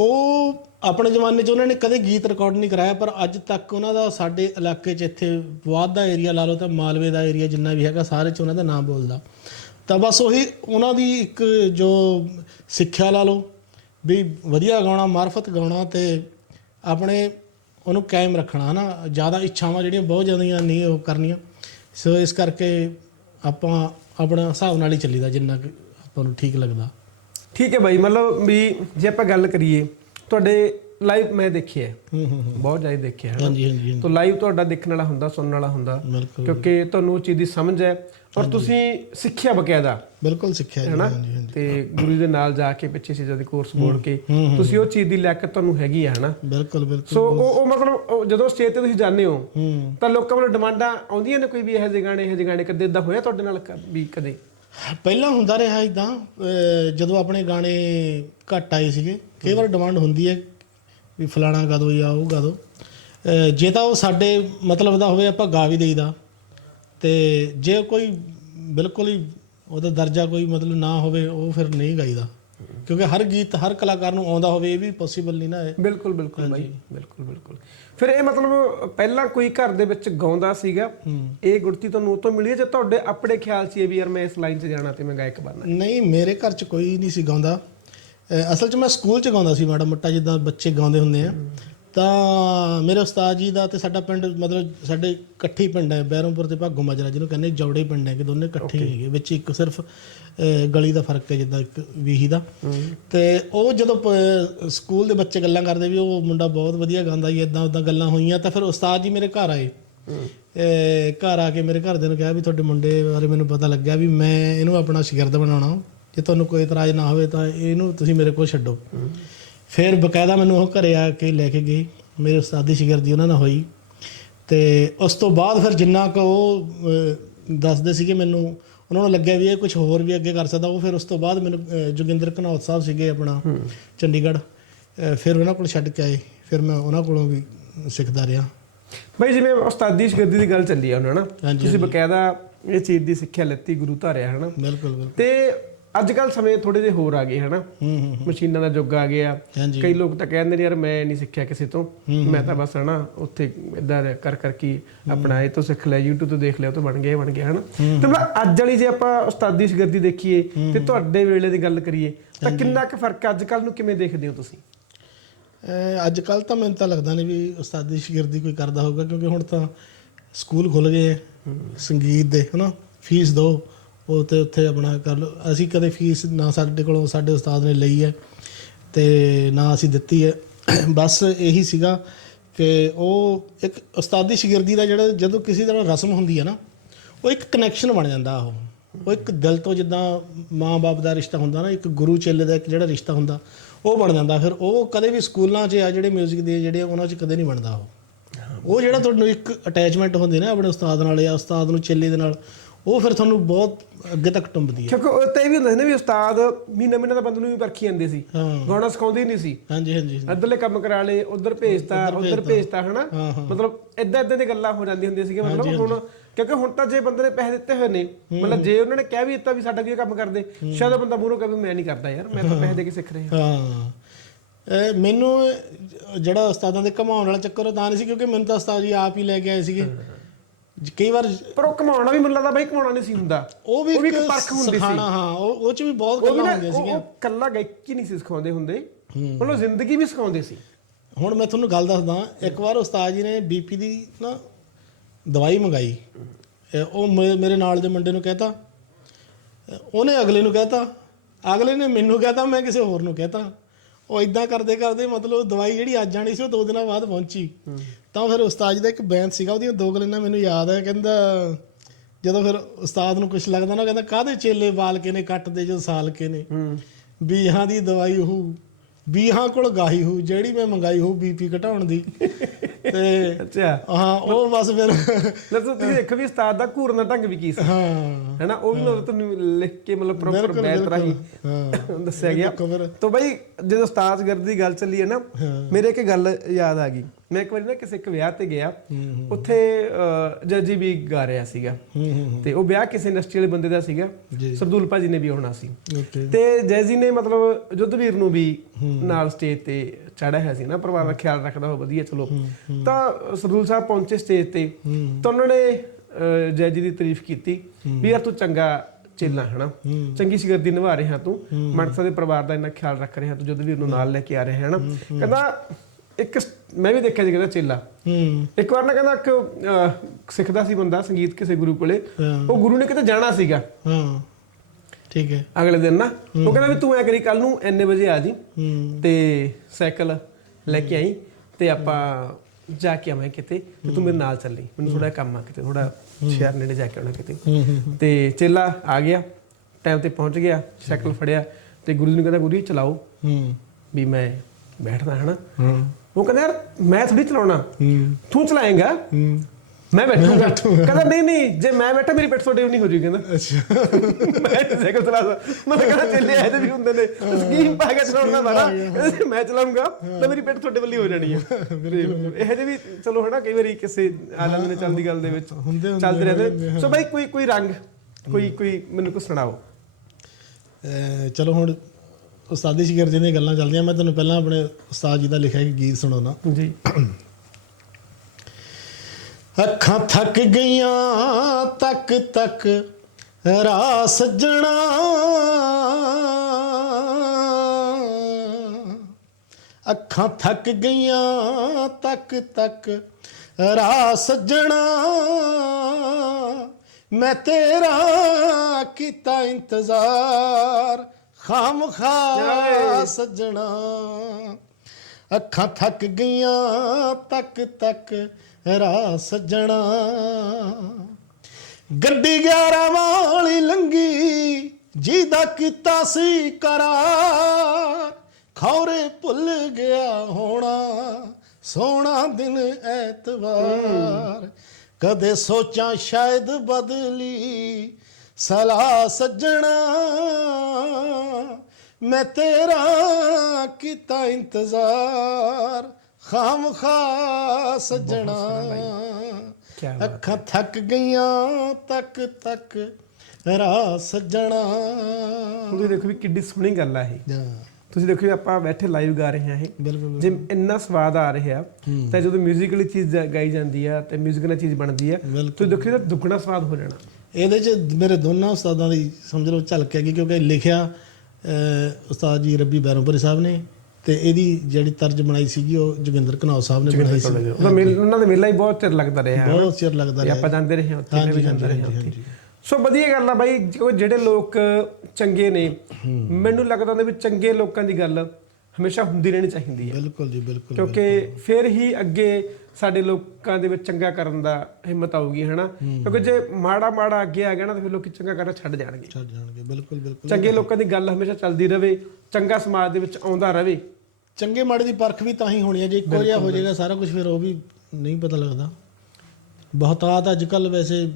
ਉਹ ਆਪਣੇ ਜ਼ਮਾਨੇ 'ਚ ਉਹਨਾਂ ਨੇ ਕਦੇ ਗੀਤ ਰਿਕਾਰਡ ਨਹੀਂ ਕਰਾਇਆ, ਪਰ ਅੱਜ ਤੱਕ ਉਹਨਾਂ ਦਾ ਸਾਡੇ ਇਲਾਕੇ 'ਚ ਇੱਥੇ ਪੁਆਧ ਦਾ ਏਰੀਆ ਲਾ ਲਓ ਤਾਂ ਮਾਲਵੇ ਦਾ ਏਰੀਆ ਜਿੰਨਾ ਵੀ ਹੈਗਾ, ਸਾਰੇ 'ਚ ਉਹਨਾਂ ਦਾ ਨਾਮ ਬੋਲਦਾ। ਤਾਂ ਬਸ ਉਹੀ ਉਹਨਾਂ ਦੀ ਇੱਕ ਜੋ ਸਿੱਖਿਆ ਲਾ ਲਓ, ਵੀ ਵਧੀਆ ਗਾਉਣਾ, ਮਾਰਫਤ ਗਾਉਣਾ ਤੇ ਆਪਣੇ ਉਹਨੂੰ ਕਾਇਮ ਰੱਖਣਾ, ਹਨਾ? ਜ਼ਿਆਦਾ ਇੱਛਾਵਾਂ ਜਿਹੜੀਆਂ ਬਹੁਤ ਜ਼ਿਆਦੀਆਂ ਨਹੀਂ ਉਹ ਕਰਨੀਆਂ। ਸੋ ਇਸ ਕਰਕੇ ਆਪਾਂ ਆਪਣਾ ਹਿਸਾਬ ਨਾਲ ਹੀ ਚੱਲੀਦਾ, ਜਿੰਨਾ ਕੁ ਆਪਾਂ ਨੂੰ ਠੀਕ ਲੱਗਦਾ। ਠੀਕ ਹੈ ਬਾਈ ਮਤਲਬ ਵੀ ਜੇ ਆਪਾਂ ਗੱਲ ਕਰੀਏ ਤੁਹਾਡੇ ਲਾਈਵ ਮੈਂ ਦੇਖਿਆ ਹੂੰ। ਹੂੰ ਹੂੰ। ਬਹੁਤ ਜ਼ਿਆਦਾ ਦੇਖਿਆ ਹੈ। ਹਾਂਜੀ ਹਾਂਜੀ ਤਾਂ ਲਾਈਵ ਤੁਹਾਡਾ ਦੇਖਣ ਵਾਲਾ ਹੁੰਦਾ ਸੁਣਨ ਵਾਲਾ ਹੁੰਦਾ ਕਿਉਂਕਿ ਤੁਹਾਨੂੰ ਉਹ ਚੀਜ਼ ਦੀ ਸਮਝ ਹੈ ਔਰ ਤੁਸੀਂ ਸਿੱਖਿਆ ਬਕਾਇਦਾ। ਬਿਲਕੁਲ ਸਿੱਖਿਆ ਜੀ ਹਾਂਜੀ ਹਾਂਜੀ। ਤੇ ਗੁਰੂ ਦੇ ਨਾਲ ਜਾ ਕੇ ਪਿੱਛੇ ਚੀਜ਼ਾਂ ਦੇ ਕੋਰਸ ਬੋੜ ਕੇ ਤੁਸੀਂ ਉਹ ਚੀਜ਼ ਦੀ ਲਿਆਕਤ ਤੁਹਾਨੂੰ ਹੈਗੀ ਆ ਹਨਾ? ਬਿਲਕੁਲ ਬਿਲਕੁਲ। ਸੋ ਉਹ ਉਹ ਮਤਲਬ ਜਦੋਂ ਸਟੇਜ ਤੇ ਤੁਸੀਂ ਜਾਂਦੇ ਹੋ ਹੂੰ। ਤਾਂ ਲੋਕਾਂ ਵੱਲੋਂ ਡਿਮਾਂਡਾਂ ਆਉਂਦੀਆਂ ਨੇ ਕੋਈ ਵੀ ਇਹੋ ਜਿਹੇ ਗਾਣੇ ਇਹੋ ਜਿਹੇ ਗਾਣੇ ਕਦੇ ਇਦਾਂ ਹੋਇਆ ਤੁਹਾਡੇ ਨਾਲ ਵੀ ਕਦੇ? ਪਹਿਲਾਂ ਹੁੰਦਾ ਰਿਹਾ ਇਦਾਂ ਜਦੋਂ ਆਪਣੇ ਗਾਣੇ ਘੱਟ ਆਏ ਸੀਗੇ ਕਈ ਵਾਰ ਡਿਮਾਂਡ ਹੁੰਦੀ ਹੈ ਵੀ ਫਲਾਣਾ ਗਾ ਦਿਓ ਜਾਂ ਉਹ ਗਾ ਅਹ ਜੇ ਤਾਂ ਉਹ ਸਾਡੇ ਮਤਲਬ ਦਾ ਹੋਵੇ ਆਪਾਂ ਗਾ ਵੀ ਦੇਈਦਾ। ਤੇ ਜੇ ਕੋਈ ਬਿਲਕੁਲ ਹੀ ਉਹਦਾ ਦਰਜਾ ਕੋਈ ਮਤਲਬ ਨਾ ਹੋਵੇ ਉਹ ਫਿਰ ਨਹੀਂ ਗਾਈਦਾ। ਕਿਉਂਕਿ ਹਰ ਗੀਤ ਹਰ ਕਲਾਕਾਰ ਨੂੰ ਆਉਂਦਾ ਹੋਵੇ ਇਹ ਵੀ ਪੋਸੀਬਲ ਨਹੀਂ ਨਾ ਹੈ ਬਿਲਕੁਲ ਬਿਲਕੁਲ ਬਾਈ ਬਿਲਕੁਲ ਬਿਲਕੁਲ। ਫਿਰ ਇਹ ਮਤਲਬ ਪਹਿਲਾਂ ਕੋਈ ਘਰ ਦੇ ਵਿੱਚ ਗਾਉਂਦਾ ਸੀਗਾ ਇਹ ਗੁਰਤੀ ਤੁਹਾਨੂੰ ਉਹ ਤੋਂ ਮਿਲੀ ਹੈ ਜਾਂ ਤੁਹਾਡੇ ਆਪਣੇ ਖਿਆਲ ਸੀ ਇਹ ਵੀ ਯਾਰ ਮੈਂ ਇਸ ਲਾਈਨ 'ਚ ਜਾਣਾ ਤੇ ਮੈਂ ਗਾਇਕ ਬਣਨਾ? ਨਹੀਂ ਮੇਰੇ ਘਰ 'ਚ ਕੋਈ ਨਹੀਂ ਸੀ ਗਾਉਂਦਾ। ਅਸਲ 'ਚ ਮੈਂ ਸਕੂਲ 'ਚ ਗਾਉਂਦਾ ਸੀ ਮਾੜਾ ਮੋਟਾ ਜਿੱਦਾਂ ਬੱਚੇ ਗਾਉਂਦੇ ਹੁੰਦੇ ਆ। ਤਾਂ ਮੇਰੇ ਉਸਤਾਦ ਜੀ ਦਾ ਤੇ ਸਾਡਾ ਪਿੰਡ ਮਤਲਬ ਸਾਡੇ ਇਕੱਠੀ ਪਿੰਡ ਹੈ ਬੈਰੋਂਪੁਰ ਤੇ ਭਾਗੋ ਮਾਜਰਾ ਜਿਹਨੂੰ ਕਹਿੰਦੇ ਜੌੜੇ ਪਿੰਡ ਹੈ ਕਿ ਦੋਨੇ ਇਕੱਠੇ ਹੀ ਹੈਗੇ ਵਿੱਚ ਇੱਕ ਸਿਰਫ ਗਲੀ ਦਾ ਫ਼ਰਕ ਹੈ ਜਿੱਦਾਂ ਇੱਕ ਵੀਹੀ ਦਾ। ਤੇ ਉਹ ਜਦੋਂ ਸਕੂਲ ਦੇ ਬੱਚੇ ਗੱਲਾਂ ਕਰਦੇ ਵੀ ਉਹ ਮੁੰਡਾ ਬਹੁਤ ਵਧੀਆ ਗਾਉਂਦਾ ਜੀ ਇਦਾਂ ਉਦਾਂ ਗੱਲਾਂ ਹੋਈਆਂ ਤਾਂ ਫਿਰ ਉਸਤਾਦ ਜੀ ਮੇਰੇ ਘਰ ਆਏ। ਘਰ ਆ ਕੇ ਮੇਰੇ ਘਰਦਿਆਂ ਨੂੰ ਕਿਹਾ ਵੀ ਤੁਹਾਡੇ ਮੁੰਡੇ ਬਾਰੇ ਮੈਨੂੰ ਪਤਾ ਲੱਗਿਆ ਵੀ ਮੈਂ ਇਹਨੂੰ ਆਪਣਾ ਸ਼ਾਗਿਰਦ ਬਣਾਉਣਾ। ਜੇ ਤੁਹਾਨੂੰ ਕੋਈ ਇਤਰਾਜ਼ ਨਾ ਹੋਵੇ ਤਾਂ ਇਹਨੂੰ ਤੁਸੀਂ ਮੇਰੇ ਕੋਲ ਛੱਡੋ। ਫਿਰ ਬਕਾਇਦਾ ਮੈਨੂੰ ਉਹ ਘਰੇ ਆ ਕੇ ਲੈ ਕੇ ਗਏ। ਮੇਰੇ ਉਸਤਾਦ ਦੀ ਸ਼ਾਗਿਰਦੀ ਉਹਨਾਂ ਨਾਲ ਹੋਈ। ਤੇ ਉਸ ਤੋਂ ਬਾਅਦ ਫਿਰ ਜਿੰਨਾ ਕੁ ਦੱਸਦੇ ਸੀਗੇ ਮੈਨੂੰ ਉਹਨਾਂ ਨੂੰ ਲੱਗਿਆ ਵੀ ਇਹ ਕੁਝ ਹੋਰ ਵੀ ਅੱਗੇ ਕਰ ਸਕਦਾ। ਉਹ ਫਿਰ ਉਸ ਤੋਂ ਬਾਅਦ ਮੈਨੂੰ ਜੋਗਿੰਦਰ ਘਨੌਤ ਸਾਹਿਬ ਸੀਗੇ ਆਪਣਾ ਚੰਡੀਗੜ੍ਹ। ਫਿਰ ਉਹਨਾਂ ਕੋਲ ਛੱਡ ਕੇ ਆਏ। ਫਿਰ ਮੈਂ ਉਹਨਾਂ ਕੋਲੋਂ ਵੀ ਸਿੱਖਦਾ ਰਿਹਾ। ਬਾਈ ਜਿਵੇਂ ਉਸਤਾਦੀ ਸ਼ਗਿਰਦੀ ਦੀ ਗੱਲ ਚੱਲੀ ਆ ਉਹਨਾਂ ਨਾ ਤੁਸੀਂ ਬਕਾਇਦਾ ਇਹ ਚੀਜ਼ ਦੀ ਸਿੱਖਿਆ ਲੱਤੀ ਗੁਰੂ ਧਾਰਿਆ ਹਨਾ? ਬਿਲਕੁਲ ਬਿਲਕੁਲ। ਤੇ ਅੱਜ ਕੱਲ ਸਮੇਂ ਥੋੜੇ ਜਿਹੇ ਹੋਰ ਆ ਗਏ ਹਨਾ? ਮਸ਼ੀਨਾਂ ਦਾ ਯੁੱਗ ਆ ਗਿਆ। ਕਈ ਲੋਕ ਤਾਂ ਕਹਿੰਦੇ ਨੇ ਯਾਰ ਮੈਂ ਨਹੀਂ ਸਿੱਖਿਆ ਕਿਸੇ ਤੋਂ। ਮੈਂ ਤਾਂ ਬਸ ਹਨਾ ਉੱਥੇ ਇਦਾਂ ਕਰ ਕਰ ਕੇ ਆਪਣਾ ਇਹ ਤੋਂ ਸਿੱਖ ਲਿਆ YouTube ਤੋਂ ਦੇਖ ਲਿਆ ਤੋਂ ਬਣ ਗਿਆ ਬਣ ਗਿਆ ਹਨਾ? ਤੇ ਮਤਲਬ ਅੱਜ ਵਾਲੀ ਜੇ ਆਪਾਂ ਉਸਤਾਦੀ ਸ਼ਗਿਰਦੀ ਦੇਖੀਏ ਤੇ ਤੁਹਾਡੇ ਵੇਲੇ ਦੀ ਗੱਲ ਕਰੀਏ ਤਾਂ ਕਿੰਨਾ ਕੁ ਫ਼ਰਕ ਹੈ? ਅੱਜ ਕੱਲ ਨੂੰ ਕਿਵੇਂ ਦੇਖਦੇ ਹੋ ਤੁਸੀਂ? ਅੱਜ ਕੱਲ ਤਾਂ ਮੈਨੂੰ ਤਾਂ ਲੱਗਦਾ ਨਹੀਂ ਵੀ ਉਸਤਾਦੀ ਸ਼ਾਗਿਰਦੀ ਕੋਈ ਕਰਦਾ ਹੋਊਗਾ ਕਿਉਂਕਿ ਹੁਣ ਤਾਂ ਸਕੂਲ ਖੁੱਲ ਗਏ ਸੰਗੀਤ ਦੇ ਹਨਾ? ਫੀਸ ਦੋ। ਉਹ ਤੇ ਉੱਥੇ ਆਪਣਾ ਕਰ ਲਓ। ਅਸੀਂ ਕਦੇ ਫੀਸ ਨਾ ਸਾਡੇ ਕੋਲੋਂ ਸਾਡੇ ਉਸਤਾਦ ਨੇ ਲਈ ਹੈ ਤੇ ਨਾ ਅਸੀਂ ਦਿੱਤੀ ਹੈ। ਬਸ ਇਹੀ ਸੀਗਾ ਕਿ ਉਹ ਇੱਕ ਉਸਤਾਦੀ ਸ਼ਾਗਿਰਦੀ ਦਾ ਜਿਹੜਾ ਜਦੋਂ ਕਿਸੇ ਦਾ ਰਸਮ ਹੁੰਦੀ ਹੈ ਨਾ, ਉਹ ਇੱਕ ਕਨੈਕਸ਼ਨ ਬਣ ਜਾਂਦਾ ਉਹ। ਉਹ ਇੱਕ ਦਿਲ ਤੋਂ ਜਿੱਦਾਂ ਮਾਂ-ਬਾਪ ਦਾ ਰਿਸ਼ਤਾ ਹੁੰਦਾ ਨਾ, ਇੱਕ ਗੁਰੂ ਚੇਲੇ ਦਾ ਇੱਕ ਜਿਹੜਾ ਰਿਸ਼ਤਾ ਹੁੰਦਾ, ਉਹ ਬਣ ਜਾਂਦਾ। ਫਿਰ ਉਹ ਕਦੇ ਵੀ ਸਕੂਲਾਂ 'ਚ ਆ ਜਿਹੜੇ 뮤직 ਦੇ ਜਿਹੜੇ ਉਹਨਾਂ 'ਚ ਕਦੇ ਨਹੀਂ ਬਣਦਾ ਉਹ। ਉਹ ਜਿਹੜਾ ਤੁਹਾਨੂੰ ਇੱਕ ਅਟੈਚਮੈਂਟ ਹੁੰਦੀ ਨਾ ਆਪਣੇ ਉਸਤਾਦ ਨਾਲ ਜਾਂ ਉਸਤਾਦ ਨੂੰ ਚੇਲੇ ਦੇ ਨਾਲ ਉਹ ਫਿਰ ਤੁਹਾਨੂੰ ਬਹੁਤ ਅੱਗੇ ਤੱਕ ਟੁੰਬਦੀ ਹੈ। ਕਿਉਂਕਿ ਉਹ ਤਾਂ ਇਹ ਵੀ ਹੁੰਦਾ ਸੀ ਨਾ ਵੀ ਉਸਤਾਦ ਮਹੀਨਾ ਮਹੀਨਾ ਦਾ ਬੰਦੇ ਨੂੰ ਵੀ ਪਰਖੀ ਜਾਂਦੇ ਸੀ। ਗਾਉਣਾ ਸਿਖਾਉਂਦੇ ਨਹੀਂ ਸੀ। ਹਾਂਜੀ ਹਾਂਜੀ ਇੱਧਰਲੇ ਕੰਮ ਕਰਾ ਲਏ ਉਧਰ ਭੇਜਤਾ ਉਧਰ ਭੇਜਤਾ ਹਨਾ। ਮਤਲਬ ਇਦਾਂ ਇਦਾਂ ਦੀ ਗੱਲਾਂ ਹੋ ਜਾਂਦੀਆਂ ਹੁੰਦੀਆਂ ਸੀਗੀਆਂ। ਮਤਲਬ ਹੁਣ ਕਿਉਂਕਿ ਹੁਣ ਤਾਂ ਜੇ ਬੰਦੇ ਨੇ ਪੈਸੇ ਦਿੱਤੇ ਹੋਏ ਨੇ ਮਤਲਬ ਜੇ ਉਹਨਾਂ ਨੇ ਕਹਿ ਵੀ ਦਿੱਤਾ ਵੀ ਸਾਡਾ ਇਹ ਕੰਮ ਕਰਦੇ ਸ਼ਾਇਦ ਉਹ ਬੰਦਾ ਮੂਹਰੋਂ ਕਹੇ ਮੈਂ ਨਹੀਂ ਕਰਦਾ ਯਾਰ ਮੈਂ ਤਾਂ ਪੈਸੇ ਦੇ ਕੇ ਸਿੱਖ ਰਿਹਾ। ਹਾਂ। ਇਹ ਮੈਨੂੰ ਜਿਹੜਾ ਉਸਤਾਦਾਂ ਦੇ ਘਮਾਉਣ ਵਾਲਾ ਚੱਕਰ ਉਹ ਤਾਂ ਨਹੀਂ ਸੀ ਕਿਉਂਕਿ ਮੈਨੂੰ ਤਾਂ ਉਸਤਾਦ ਜੀ ਆਪ ਹੀ ਲੈ ਕੇ ਆਏ ਸੀਗੇ। ਕਈ ਵਾਰ ਪਰ ਉਹ ਕਮਾਉਣਾ ਵੀ ਮੈਨੂੰ ਲੱਗਦਾ ਬਾਈ ਕਮਾਉਣਾ ਨਹੀਂ ਸੀ ਹੁੰਦਾ। ਉਹ ਵੀ ਇੱਕ ਪਰਖ ਹੁੰਦੀ ਸੀ। ਹਾਂ ਉਹ ਉਹ ਚ ਵੀ ਬਹੁਤ ਗੱਲਾਂ ਹੁੰਦੀਆਂ ਉਹ- ਸੀਗੀਆਂ। ਉਹ ਕੱਲਾ ਗਾਇਕੀ ਨਹੀਂ ਸੀ ਸਿਖਾਉਂਦੇ ਹੁੰਦੇ। ਮਤਲਬ ਜ਼ਿੰਦਗੀ ਵੀ ਸਿਖਾਉਂਦੇ ਸੀ। ਹੁਣ ਮੈਂ ਤੁਹਾਨੂੰ ਗੱਲ ਦੱਸਦਾ ਇੱਕ ਵਾਰ ਉਸਤਾਦ ਜੀ ਨੇ ਬੀਪੀ ਦੀ ਨਾ ਦਵਾਈ ਮੰਗਾਈ। ਉਹ ਮੇਰੇ ਨਾਲ ਦੇ ਮੁੰਡੇ ਨੂੰ ਕਹਿਤਾ। ਉਹਨੇ ਅਗਲੇ ਨੂੰ ਕਹਿਤਾ। ਅਗਲੇ ਨੇ ਮੈਨੂੰ ਕਹਿਤਾ ਮੈਂ ਕਿਸੇ ਹੋਰ ਨੂੰ ਕਹਿਤਾ। ਉਹ ਇਦਾਂ ਕਰਦੇ ਕਰਦੇ ਮਤਲਬ ਦਵਾਈ ਜਿਹੜੀ ਅੱਜ ਆਣੀ ਸੀ ਉਹ ਦੋ ਦਿਨਾਂ ਬਾਅਦ ਪਹੁੰਚੀ। ਤਾਂ ਫਿਰ ਉਸਤਾਦ ਜੀ ਦਾ ਇੱਕ ਬੈਂਤ ਸੀਗਾ ਉਹਦੀਆਂ ਦੋ ਗਲੀਆਂ ਮੈਨੂੰ ਯਾਦ ਹੈ ਕਹਿੰਦਾ ਜਦੋਂ ਫਿਰ ਉਸਤਾਦ ਨੂੰ ਕੁਝ ਲੱਗਦਾ ਨਾ ਕਹਿੰਦਾ ਕਾਹਦੇ ਚੇਲੇ ਵਾਲ ਕੇ ਨੇ ਕੱਟਦੇ ਜੋ ਸਾਲ ਕੇ ਨੇ? ਬੀਹਾਂ ਦੀ ਦਵਾਈ ਉਹ ਬੀਹਾਂ ਕੋਲ ਗਾਈ ਹੋ ਜਿਹੜੀ ਮੈਂ ਮੰਗਾਈ ਹੋ ਬੀਪੀ ਘਟਾਉਣ ਦੀ। ਤੇ ਅੱਛਾ। ਹਾਂ ਉਹ ਬਸ ਫਿਰ ਲੈ ਤੁਸੀਂ ਦੇਖੋ ਵੀ ਉਸਤਾਦ ਦਾ ਘੂਰਨ ਦਾ ਢੰਗ ਵੀ ਕੀ ਸੀ। ਹਾਂ। ਹੈਨਾ ਉਹ ਵੀ ਮਤਲਬ ਤੁਹਾਨੂੰ ਲਿਖ ਕੇ ਮਤਲਬ ਪ੍ਰੋਪਰ ਬਿਲਕੁਲ, ਬੈਤ ਰਾਹੀਂ ਹਾਂ। ਦੱਸਿਆ ਗਿਆ। ਤਾਂ ਬਈ ਜਦੋਂ ਉਸਤਾਦ ਗਰਦ ਦੀ ਗੱਲ ਚੱਲੀ ਹੈ ਨਾ ਮੇਰੇ ਇੱਕ ਗੱਲ ਯਾਦ ਆ ਗਈ। ਮੈਂ ਇੱਕ ਵਾਰੀ ਨਾ ਕਿਸੇ ਇੱਕ ਵਿਆਹ ਤੇ ਗਿਆ ਉੱਥੇ ਜੱਜੀ ਵੀ ਗਾ ਰਿਹਾ ਸੀਗਾ। ਹੂੰ ਹੂੰ ਤੇ ਉਹ ਵਿਆਹ ਕਿਸੇ ਇੰਡਸਟਰੀ ਵਾਲੇ ਬੰਦੇ ਦਾ ਸੀਗਾ ਸਰਦੂਲ ਭਾਜੀ ਨੇ ਵੀ ਆਉਣਾ ਸੀ। ਤੇ ਜੈਜ਼ੀ ਨੇ ਮਤਲਬ ਜੁੱਧਵੀਰ ਨੂੰ ਵੀ ਨਾਲ ਸਟੇਜ ਤੇ ਚੜਿਆ ਹੋਇਆ ਸੀ ਨਾ ਪਰਿਵਾਰ ਦਾ ਖਿਆਲ ਰੱਖਦਾ ਹੋ ਵਧੀਆ ਚਲੋ। ਤਾਂ ਸਰਦੂਲ ਸਾਹਿਬ ਪਹੁੰਚੇ ਸਟੇਜ ਤੇ ਤਾਂ ਉਹਨਾਂ ਨੇ ਜੈਜੀ ਦੀ ਤਾਰੀਫ ਕੀਤੀ ਵੀ ਯਾਰ ਤੂੰ ਚੰਗਾ ਚੇਲਾ ਹਨਾ? ਚੰਗੀ ਸਿਗਰਦੀ ਨਿਭਾ ਰਿਹਾ ਤੂੰ। ਮਨਸਾ ਦੇ ਪਰਿਵਾਰ ਦਾ ਇੰਨਾ ਖਿਆਲ ਰੱਖ ਰਿਹਾ ਤੂੰ ਜੁੱਧਵੀਰ ਨੂੰ ਨਾਲ ਲੈ ਕੇ ਆ ਰਿਹਾ ਹੈ ਨਾ ਕਹਿੰਦਾ ਇੱਕ ਮੈਂ ਵੀ ਦੇਖਿਆ ਜੀ ਕਹਿੰਦਾ ਚੇਲਾ। ਹੂੰ। ਇੱਕ ਵਾਰ ਨਾ ਕਹਿੰਦਾ ਇੱਕ ਸਿੱਖਦਾ ਸੀ ਬੰਦਾ ਸੰਗੀਤ ਕਿਸੇ ਗੁਰੂ ਕੋਲੇ। ਉਹ ਗੁਰੂ ਨੇ ਕਿਤੇ ਜਾਣਾ ਸੀਗਾ। ਹਾਂ। ਠੀਕ ਹੈ। ਅਗਲੇ ਦਿਨ ਨਾ ਉਹ ਕਹਿੰਦਾ ਵੀ ਤੂੰ ਐ ਕਰੀ ਕੱਲ ਨੂੰ ਇੰਨੇ ਵਜੇ ਆ ਜੀ। ਹੂੰ। ਤੇ ਸਾਈਕਲ ਲੈ ਕੇ ਆਈ ਤੇ ਆਪਾਂ ਜਾ ਕੇ ਆਵਾਂ ਕਿਤੇ ਤੇ ਤੂੰ ਮੇਰੇ ਨਾਲ ਚੱਲੀ। ਮੈਨੂੰ ਥੋੜਾ ਕੰਮ ਆ ਕਿਤੇ ਥੋੜਾ ਸ਼ਹਿਰ ਨੇੜੇ ਜਾ ਕੇ ਆਉਣਾ ਕਿਤੇ। ਹੂੰ ਹੂੰ ਤੇ ਚੇਲਾ ਆ ਗਿਆ ਟਾਈਮ ਤੇ ਪਹੁੰਚ ਗਿਆ ਸਾਈਕਲ ਫੜਿਆ ਤੇ ਗੁਰੂ ਜੀ ਨੂੰ ਕਹਿੰਦਾ ਗੁਰੂ ਜੀ ਚਲਾਓ ਹੂੰ। ਵੀ ਮੈਂ ਬੈਠਦਾ ਹਨਾ? ਹਾਂ। ਉਹ ਕਹਿੰਦਾ ਯਾਰ ਮੈਂ ਥੋੜੀ ਚਲਾਉਣਾ। ਤੂੰ ਚਲਾਏਗਾ? ਮੈਂ ਬੈਠੂਗਾ। ਕਹਿੰਦਾ ਨਹੀਂ ਨਹੀਂ ਜੇ ਮੈਂ ਬੈਠਾ ਮੇਰੀ ਪਿੱਠ ਤੁਹਾਡੇ ਨਹੀਂ ਹੋ ਜੂਗੀ ਕਹਿੰਦਾ। ਅੱਛਾ। ਮੈਂ ਸਾਈਕਲ ਚਲਾ ਸਕਦਾ ਮੈਂ ਕਹਿੰਦਾ ਚੱਲੇ ਆਏ ਤੇ ਵੀ ਹੁੰਦੇ ਨੇ। ਸਕੀਮ ਪਾ ਕੇ ਚਲਾਉਣਾ ਮਾਰਾ ਮੈਂ ਚਲਾਉਂਗਾ ਤਾਂ ਮੇਰੀ ਪਿੱਠ ਤੁਹਾਡੇ ਵੱਲ ਹੀ ਹੋ ਜਾਣੀ ਹੈ ਇਹ ਜਿਹੇ ਵੀ ਚਲੋ ਹਨਾ ਕਈ ਵਾਰੀ ਕਿਸੇ ਆ ਜਾਂਦੇ ਨੇ ਚੱਲਦੀ ਗੱਲ ਦੇ ਵਿੱਚ ਹੁੰਦੇ ਹੁੰਦੇ ਚੱਲਦੇ ਰਹਿੰਦੇ ਸੋ ਬਾਈ ਕੋਈ ਕੋਈ ਰੰਗ ਕੋਈ ਕੋਈ ਮੈਨੂੰ ਕੁਝ ਸੁਣਾਓ। ਚਲੋ ਹੁਣ ਉਸਤਾਦੀ ਸ਼ਾਗਿਰਦੀ ਦੀਆਂ ਗੱਲਾਂ ਚੱਲਦੀਆਂ ਮੈਂ ਤੁਹਾਨੂੰ ਪਹਿਲਾਂ ਆਪਣੇ ਉਸਤਾਦ ਜੀ ਦਾ ਲਿਖਿਆ ਇੱਕ ਗੀਤ ਸੁਣਾਉਣਾ। ਜੀ। ਅੱਖਾਂ ਥੱਕ ਗਈਆਂ ਤੱਕ ਤੱਕ ਰਾ ਸੱਜਣਾ। ਅੱਖਾਂ ਥੱਕ ਗਈਆਂ ਤੱਕ ਤੱਕ ਰਾ ਸੱਜਣਾ। ਮੈਂ ਤੇਰਾ ਕੀਤਾ ਇੰਤਜ਼ਾਰ ਖਾਮਖਾ ਸੱਜਣਾ। ਅੱਖਾਂ ਥੱਕ ਗਈਆਂ ਤੱਕ ਤੱਕ ਰਾ ਸੱਜਣਾ। ਗੱਡੀ 11 ਵਾਲੀ ਲੰਗੀ ਜਿਹਦਾ ਕੀਤਾ ਸੀ ਕਰਾਰ। ਖੌਰੇ ਭੁੱਲ ਗਿਆ ਹੋਣਾ ਸੋਹਣਾ ਦਿਨ ਐਤਵਾਰ। ਕਦੇ ਸੋਚਾਂ ਸ਼ਾਇਦ ਬਦਲੀ ਸਲਾ ਸੱਜਣਾ ਮੈਂ ਤੇਰਾ ਕੀਤਾ ਇੰਤਜ਼ਾਰ ਖਾਮਖਾ ਸੱਜਣਾ ਕਿਆ ਬਾਤ ਅੱਖਾਂ ਥੱਕ ਗਈਆਂ ਤੱਕ ਤੱਕ ਰਾ ਸੱਜਣਾ ਤੁਸੀਂ ਦੇਖੋ ਵੀ ਕਿੱਡੀ ਸੋਹਣੀ ਗੱਲ ਆ ਇਹ ਹਾਂ, ਤੁਸੀਂ ਦੇਖੋ ਵੀ ਆਪਾਂ ਬੈਠੇ ਲਾਈਵ ਗਾ ਰਹੇ ਹਾਂ ਇਹ ਬਿਲਕੁਲ ਜੇ ਇੰਨਾ ਸਵਾਦ ਆ ਰਿਹਾ ਤਾਂ ਜਦੋਂ 뮤직 ਵਾਲੀ ਚੀਜ਼ ਗਾ- ਗਾਈ ਜਾਂਦੀ ਆ ਤੇ 뮤직 ਨਾਲ ਚੀਜ਼ ਬਣਦੀ ਆ ਬਿਲਕੁਲ। ਤੁਸੀਂ ਦੇਖੋ ਇਹਦਾ ਦੁੱਗਣਾ ਸਵਾਦ ਹੋ ਜਾਣਾ ਇਹਦੇ ਚ ਮੇਰੇ ਦੋਨਾਂ ਉਸਤਾਦਾਂ ਦੀ ਸਮਝ ਲਓ ਝਲਕ ਹੈਗੀ ਕਿਉਂਕਿ ਲਿਖਿਆ ਉਸਤਾਦ ਜੀ ਰੱਬੀ ਬੈਰੋਂਪੁਰੀ ਸਾਹਿਬ ਨੇ ਤੇ ਇਹਦੀ ਜਿਹੜੀ ਤਰਜ ਬਣਾਈ ਸੀਗੀ ਉਹ ਜੋਗਿੰਦਰ ਘਨੌਰ ਸਾਹਿਬ ਨੇ ਬਣਾਈ ਸੀ। ਉਹਦਾ ਮੇਲ ਉਹਨਾਂ ਦਾ ਮੇਲਾ ਹੀ ਬਹੁਤ ਚਿਰ ਲੱਗਦਾ ਰਿਹਾ। ਬਹੁਤ ਚਿਰ ਲੱਗਦਾ ਰਿਹਾ। ਆਪਾਂ ਜਾਂਦੇ ਰਹੇ ਉੱਥੇ ਵੀ ਜਾਂਦਾ ਰਿਹਾ ਸੋ ਵਧੀਆ ਗੱਲ ਆ ਬਾਈ ਜੋ ਜਿਹੜੇ ਲੋਕ ਚੰਗੇ ਨੇ ਮੈਨੂੰ ਲੱਗਦਾ ਹੁੰਦਾ ਵੀ ਚੰਗੇ ਲੋਕਾਂ ਦੀ ਗੱਲ ਹਮੇਸ਼ਾ ਹੁੰਦੀ ਰਹਿਣੀ ਚਾਹੀਦੀ ਹੈ। ਬਿਲਕੁਲ ਜੀ ਬਿਲਕੁਲ ਕਿਉਂਕਿ ਫਿਰ ਹੀ ਅੱਗੇ ਸਾਡੇ ਲੋਕਾਂ ਦੇ ਵਿੱਚ ਚੰਗਾ ਕਰਨ ਦਾ ਹਿੰਮਤ ਆਊਗੀ ਹਨਾ? ਕਿਉਂਕਿ ਜੇ ਮਾੜਾ ਮਾੜਾ ਅੱਗੇ ਆ ਗਿਆ ਨਾ ਤਾਂ ਫਿਰ ਲੋਕੀ ਚੰਗਾ ਕਰਨਾ ਛੱਡ ਜਾਣਗੇ। ਛੱਡ ਜਾਣਗੇ ਬਿਲਕੁਲ ਬਿਲਕੁਲ। ਚੰਗੇ ਲੋਕਾਂ ਦੀ ਗੱਲ ਹਮੇਸ਼ਾ ਚੱਲਦੀ ਰਵੇ ਚੰਗਾ ਸਮਾਜ ਦੇ ਵਿੱਚ ਆਉਂਦਾ ਰਵੇ। ਚੰਗੇ ਮਾੜੇ ਦੀ ਪਰਖ ਵੀ ਤਾਂ ਹੀ ਹੋਣੀ ਹੈ ਜੇ ਇੱਕੋ ਜਿਹਾ ਹੋ ਜਾਏਗਾ ਸਾਰਾ ਕੁਝ ਫਿਰ ਉਹ ਵੀ ਨਹੀਂ ਪਤਾ ਲੱਗਦਾ। ਬਹੁਤਾਤ ਅੱਜ ਕੱਲ ਵੈਸੇ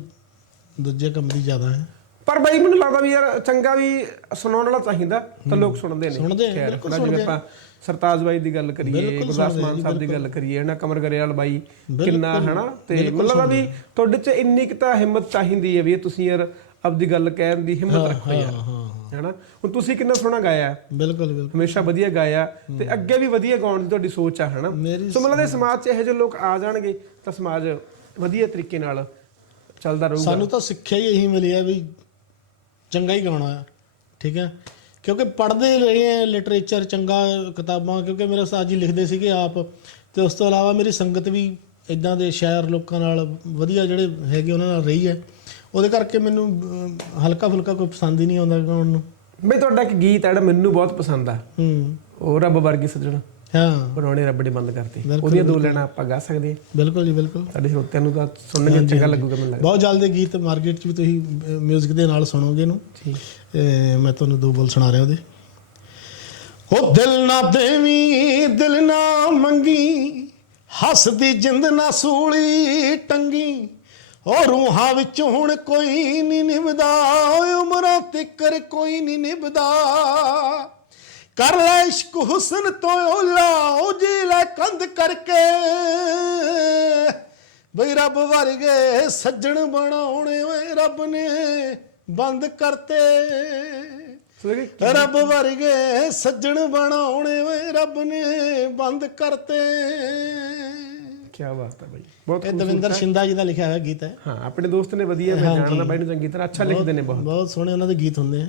ਦੂਜੇ ਕੰਮ ਦੀ ਜ਼ਿਆਦਾ ਹੈ। ਪਰ ਬਾਈ ਮੈਨੂੰ ਲੱਗਦਾ ਵੀ ਯਾਰ ਚੰਗਾ ਵੀ ਸੁਣਾਉਣ ਵਾਲਾ ਚਾਹੀਦਾ ਤਾਂ ਲੋਕ ਸੁਣਦੇ ਨੇ। ਸੁਣਦੇ ਬਿਲਕੁਲ ਸੁਣਦੇ ਆਪਾਂ ਸਰਤਾਜ ਬਾਈ ਦੀ ਗੱਲ ਕਰੀਏ ਗੁਰਦਾਸ ਮਾਨ ਸਾਹਿਬ ਦੀ ਗੱਲ ਕਰੀਏ ਹਨਾ ਕਮਰ ਗਰੇਵਾਲ ਬਾਈ ਕਿੰਨਾ ਹਨਾ? ਤੇ ਮੈਨੂੰ ਲੱਗਦਾ ਵੀ ਤੁਹਾਡੇ 'ਚ ਇੰਨੀ ਕੁ ਤਾਂ ਹਿੰਮਤ ਚਾਹੀਦੀ ਹੈ ਵੀ ਤੁਸੀਂ ਯਾਰ ਆਪਦੀ ਗੱਲ ਕਹਿਣ ਦੀ ਹਿੰਮਤ ਰੱਖੋ ਯਾਰ ਹਨਾ? ਹੁਣ ਤੁਸੀਂ ਕਿੰਨਾ ਸੋਹਣਾ ਗਾਇਆ। ਬਿਲਕੁਲ ਬਿਲਕੁਲ। ਹਮੇਸ਼ਾ ਵਧੀਆ ਗਾਇਆ ਤੇ ਅੱਗੇ ਵੀ ਵਧੀਆ ਗਾਉਣ ਦੀ ਤੁਹਾਡੀ ਸੋਚ ਆ ਹਨਾ? ਸੋ ਮੈਨੂੰ ਲੱਗਦਾ ਸਮਾਜ 'ਚ ਇਹੋ ਜਿਹੇ ਲੋਕ ਆ ਜਾਣਗੇ ਤਾਂ ਸਮਾਜ ਵਧੀਆ ਤਰੀਕੇ ਨਾਲ ਚੱਲਦਾ ਰਹੂਗਾ। ਸਾਨੂੰ ਤਾਂ ਸਿੱਖਿਆ ਹੀ ਇਹੀ ਮਿਲੀ ਹੈ ਵੀ ਚੰਗਾ ਹੀ ਗਾਉਣਾ ਹੈ ਠੀਕ ਹੈ? ਕਿਉਂਕਿ ਪੜ੍ਹਦੇ ਰਹੇ ਆ ਲਿਟਰੇਚਰ ਚੰਗਾ ਕਿਤਾਬਾਂ ਕਿਉਂਕਿ ਮੇਰੇ ਉਸਤਾਦ ਜੀ ਲਿਖਦੇ ਸੀਗੇ ਆਪ। ਤੇ ਉਸ ਤੋਂ ਇਲਾਵਾ ਮੇਰੀ ਸੰਗਤ ਵੀ ਇਦਾਂ ਦੇ ਸ਼ਾਇਰ ਲੋਕਾਂ ਨਾਲ ਵਧੀਆ ਜਿਹੜੇ ਹੈਗੇ ਉਹਨਾਂ ਨਾਲ ਰਹੀ ਹੈ। ਉਹਦੇ ਕਰਕੇ ਮੈਨੂੰ ਹਲਕਾ ਫੁਲਕਾ ਕੋਈ ਪਸੰਦ ਹੀ ਨਹੀਂ ਆਉਂਦਾ ਗਾਉਣ ਨੂੰ ਬਈ ਤੁਹਾਡਾ ਇੱਕ ਗੀਤ ਆ ਜਿਹੜਾ ਮੈਨੂੰ ਬਹੁਤ ਪਸੰਦ ਆ। ਹੂੰ। ਉਹ ਰੱਬ ਵਰਗੀ ਸੱਜਣ। ਹਾਂ। ਪੁਰਾਣੇ ਰੱਬ ਨੇ ਬੰਦ ਕਰਤੇ। ਉਹਦੀਆਂ ਦੋ ਲੈਣਾ ਆਪਾਂ ਗਾ ਸਕਦੇ ਹਾਂ। ਬਿਲਕੁਲ ਜੀ ਬਿਲਕੁਲ। ਸਾਡੇ ਸਰੋਤਿਆਂ ਨੂੰ ਤਾਂ ਸੁਣਨਗੇ ਚੰਗਾ ਲੱਗੂਗਾ ਮੈਨੂੰ ਲੱਗਦਾ। ਬਹੁਤ ਜਲਦੀ ਗੀਤ ਮਾਰਕੀਟ 'ਚ ਵੀ ਤੁਸੀਂ 뮤직 ਦੇ ਨਾਲ ਸੁਣੋਗੇ ਇਹਨੂੰ। ਠੀਕ। ਮੈਂ ਤੁਹਾਨੂੰ ਦੋ ਬੋਲ ਸੁਣਾ ਰਿਹਾ ਉਹਦੇ। ਉਹ ਦਿਲ ਨਾ ਦੇਵੀ, ਦਿਲ ਨਾ ਮੰਗੀ, ਹੱਸਦੀ ਜਿੰਦ ਨਾ ਸੂਲੀ ਟੰਗੀ। ਉਹ ਰੂਹਾਂ ਵਿੱਚ ਹੁਣ ਕੋਈ ਨਹੀਂ ਨਿਭਦਾ ਉਮਰਾਂ ਤਿੱਕਰ ਕੋਈ ਨਹੀਂ ਨਿਭਦਾ। ਕਰ ਲੈ ਇਸ਼ਕ ਹੁਸਨ ਤੋਂ ਓਲਾ ਉਹ ਜੀ ਲੈ ਕੰਧ ਕਰਕੇ। ਬਈ ਰੱਬ ਵਰਗੇ ਸੱਜਣ ਬਣਾਉਣੇ ਓਏ ਰੱਬ ਨੇ। ਬੰਦ ਕਰਤੇ। ਰੱਬ ਵਰਗੇ ਸੱਜਣ ਬਣਾਉਣੇ ਓਏ ਰੱਬ ਨੇ ਬੰਦ ਕਰਤੇ। ਕੀ ਬਾਤ ਹੈ ਬਾਈ ਬਹੁਤ ਇਹ ਦਵਿੰਦਰ ਸ਼ਿੰਦਾ ਜੀ ਦਾ ਲਿਖਿਆ ਹੋਇਆ ਗੀਤ ਹੈ। ਹਾਂ ਆਪਣੇ ਦੋਸਤ ਨੇ ਵਧੀਆ ਮੈਂ ਜਾਣਦਾ ਬਾਈ ਨੂੰ ਚੰਗੀ ਤਰ੍ਹਾਂ ਅੱਛਾ ਲਿਖਦੇ ਨੇ ਬਹੁਤ। ਬਹੁਤ ਸੋਹਣੇ ਉਹਨਾਂ ਦੇ ਗੀਤ ਹੁੰਦੇ ਆ।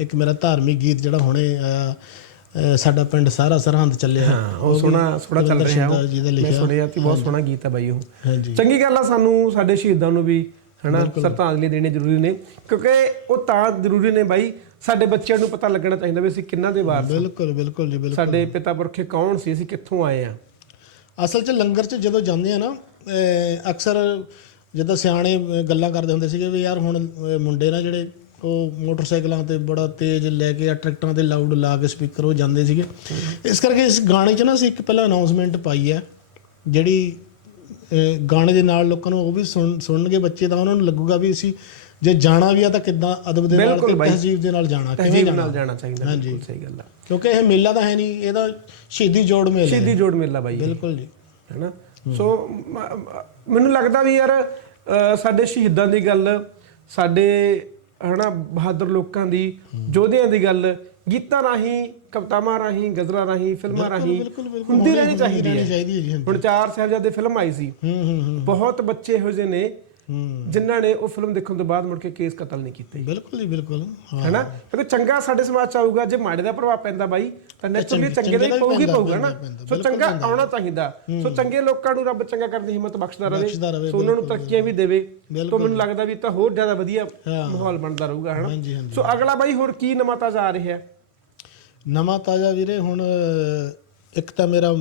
ਇੱਕ ਮੇਰਾ ਧਾਰਮਿਕ ਗੀਤ ਜਿਹੜਾ ਹੁਣੇ ਆਇਆ ਸਾਡਾ ਪਿੰਡ ਸਾਰਾ ਸਰਹੰਦ ਚੱਲਿਆ। ਹਾਂ ਉਹ ਸੋਹਣਾ ਸੋਹਣਾ ਚੱਲ ਰਿਹਾ ਉਹ। ਮੈਂ ਸੁਣਿਆ ਕਿ ਬਹੁਤ ਸੋਹਣਾ ਗੀਤ ਹੈ ਬਾਈ ਉਹ। ਚੰਗੀ ਗੱਲ ਆ ਸਾਨੂੰ ਸਾਡੇ ਸ਼ਹੀਦਾਂ ਨੂੰ ਵੀ ਹਨਾ? ਸਰਤਾਂਜਲੀ ਦੇਣੇ ਜ਼ਰੂਰੀ ਨੇ। ਕਿਉਂਕਿ ਉਹ ਤਾਂ ਜ਼ਰੂਰੀ ਨੇ ਬਾਈ ਸਾਡੇ ਬੱਚਿਆਂ ਨੂੰ ਪਤਾ ਲੱਗਣਾ ਚਾਹੀਦਾ ਵੀ ਅਸੀਂ ਕਿੰਨਾ ਦੇ ਵਾਰਸ ਬਿਲਕੁਲ ਬਿਲਕੁਲ ਜੀ ਬਿਲਕੁਲ। ਸਾਡੇ ਪਿਤਾ ਪੁਰਖੇ ਕੌਣ ਸੀ? ਅਸੀਂ ਕਿੱਥੋਂ ਆਏ ਆ ਅਸਲ 'ਚ ਲੰਗਰ 'ਚ ਜਦੋਂ ਜਾਂਦੇ ਆ ਨਾ ਅਕਸਰ ਜਦੋਂ ਸਿਆਣੇ ਗੱਲਾਂ ਕਰਦੇ ਹੁੰਦੇ ਸੀਗੇ ਵੀ ਯਾਰ ਹੁਣ ਮੁੰਡੇ ਨਾ ਜਿਹੜੇ ਉਹ ਮੋਟਰਸਾਈਕਲਾਂ ਤੇ ਬੜਾ ਤੇਜ਼ ਲੈ ਕੇ ਟਰੈਕਟਰਾਂ ਤੇ ਲਾਊਡ ਲਾ ਕੇ ਸਪੀਕਰ ਉਹ ਜਾਂਦੇ ਸੀਗੇ। ਇਸ ਕਰਕੇ ਇਸ ਗਾਣੇ 'ਚ ਨਾ ਅਸੀਂ ਇੱਕ ਪਹਿਲਾਂ ਅਨਾਉਂਸਮੈਂਟ ਪਾਈ ਹੈ ਜਿਹੜੀ ਗਾਣੇ ਦੇ ਨਾਲ ਲੋਕਾਂ ਨੂੰ ਉਹ ਵੀ ਸੁਣ ਸੁਣਨਗੇ ਬੱਚੇ ਤਾਂ ਉਹਨਾਂ ਨੂੰ ਲੱਗੂਗਾ ਵੀ ਅਸੀਂ ਜੇ ਜਾਣਾ ਵੀ ਆ ਤਾਂ ਕਿੱਦਾਂ ਅਦਬ ਦੇ ਨਾਲ ਤੇ। ਤਹਿਜ਼ੀਬ ਦੇ ਨਾਲ ਜਾਣਾ ਕਿਵੇਂ ਜਾਣਾ ਨਾਲ ਜਾਣਾ ਚਾਹੀਦਾ ਹਾਂਜੀ। ਸਹੀ ਗੱਲ ਆ ਕਿਉਂਕਿ ਇਹ ਮੇਲਾ ਤਾਂ ਹੈ ਨਹੀਂ ਇਹਦਾ ਸ਼ਹੀਦੀ ਜੋੜ ਮੇਲਾ ਸ਼ਹੀਦੀ ਜੋੜ ਮੇਲਾ ਬਾਈ। ਬਿਲਕੁਲ ਜੀ ਹੈਨਾ ਸੋ ਮੈਨੂੰ ਲੱਗਦਾ ਵੀ ਯਾਰ ਸਾਡੇ ਸ਼ਹੀਦਾਂ ਦੀ ਗੱਲ ਸਾਡੇ ਹਨਾ ਬਹਾਦਰ ਲੋਕਾਂ ਦੀ ਯੋਧਿਆਂ ਦੀ ਗੱਲ ਗੀਤਾਂ ਰਾਹੀਂ ਕਵਿਤਾਵਾਂ ਰਾਹੀਂ ਗਜ਼ਲਾਂ ਰਾਹੀਂ ਫਿਲਮਾਂ ਰਾਹੀਂ ਹੁੰਦੀ ਹੋਣੀ- ਰਹਿਣੀ ਚਾਹੀਦੀ ਹੈ ਜੀ ਹੁਣ ਚਾਰ ਸਾਹਿਬਜ਼ਾਦੇ ਫਿਲਮ ਆਈ ਸੀ। ਹੂੰ ਹੂੰ ਹੂੰ ਬਹੁਤ ਬੱਚੇ ਇਹੋ ਜਿਹੇ ਨੇ ਜਿਨ੍ਹਾਂ ਨੇ ਉਹ ਫਿਲਮ ਦੇਖਣ ਤੋਂ ਬਾਅਦ ਮੁੜ ਕੇ ਕੇਸ ਕਤਲ ਨਹੀਂ ਕੀਤੇ। ਬਿਲਕੁਲ ਜੀ ਬਿਲਕੁਲ। ਹਾਂ। ਹੈਨਾ? ਕਿਉਂਕਿ ਚੰਗਾ ਸਾਡੇ ਸਮਾਜ ਚ ਆਊਗਾ ਜੇ ਮਾੜੇ ਦਾ ਪ੍ਰਭਾਵ ਪੈਂਦਾ ਬਾਈ ਤਾਂ ਨੈਚੁਰਲੀ ਚੰਗੇ- ਦਾ ਹੀ ਪਊਗੀ ਪਊਗਾ ਨਾ। ਸੋ ਚੰਗਾ। ਆਉਣਾ ਚਾਹੀਦਾ। ਸੋ ਚੰਗੇ ਲੋਕਾਂ ਨੂੰ ਰੱਬ ਚੰਗਾ ਕਰਨ ਦੀ ਹਿੰਮਤ ਬਖਸ਼ਦਾ ਰਹੇ ਸੋ ਉਹਨਾਂ ਨੂੰ ਤਰੱਕੀਆਂ ਵੀ ਦੇਵੇ। ਤਾਂ ਮੈਨੂੰ ਲੱਗਦਾ ਵੀ ਤਾਂ ਹੋਰ ਜ਼ਿਆਦਾ ਵਧੀਆ। ਮਾਹੌਲ ਬਣਦਾ ਰਹੂਗਾ ਹਨਾ? ਸੋ ਅਗਲਾ ਬਾਈ ਹੋਰ ਕੀ ਨਵਾਂ ਤਾਜ਼ਾ ਆ ਰਿਹਾ? ਹੈ ਨਵਾਂ ਤਾਜ਼ਾ ਵੀਰੇ ਹੁਣ ਇੱਕ ਤਾਂ ਮੇਰਾ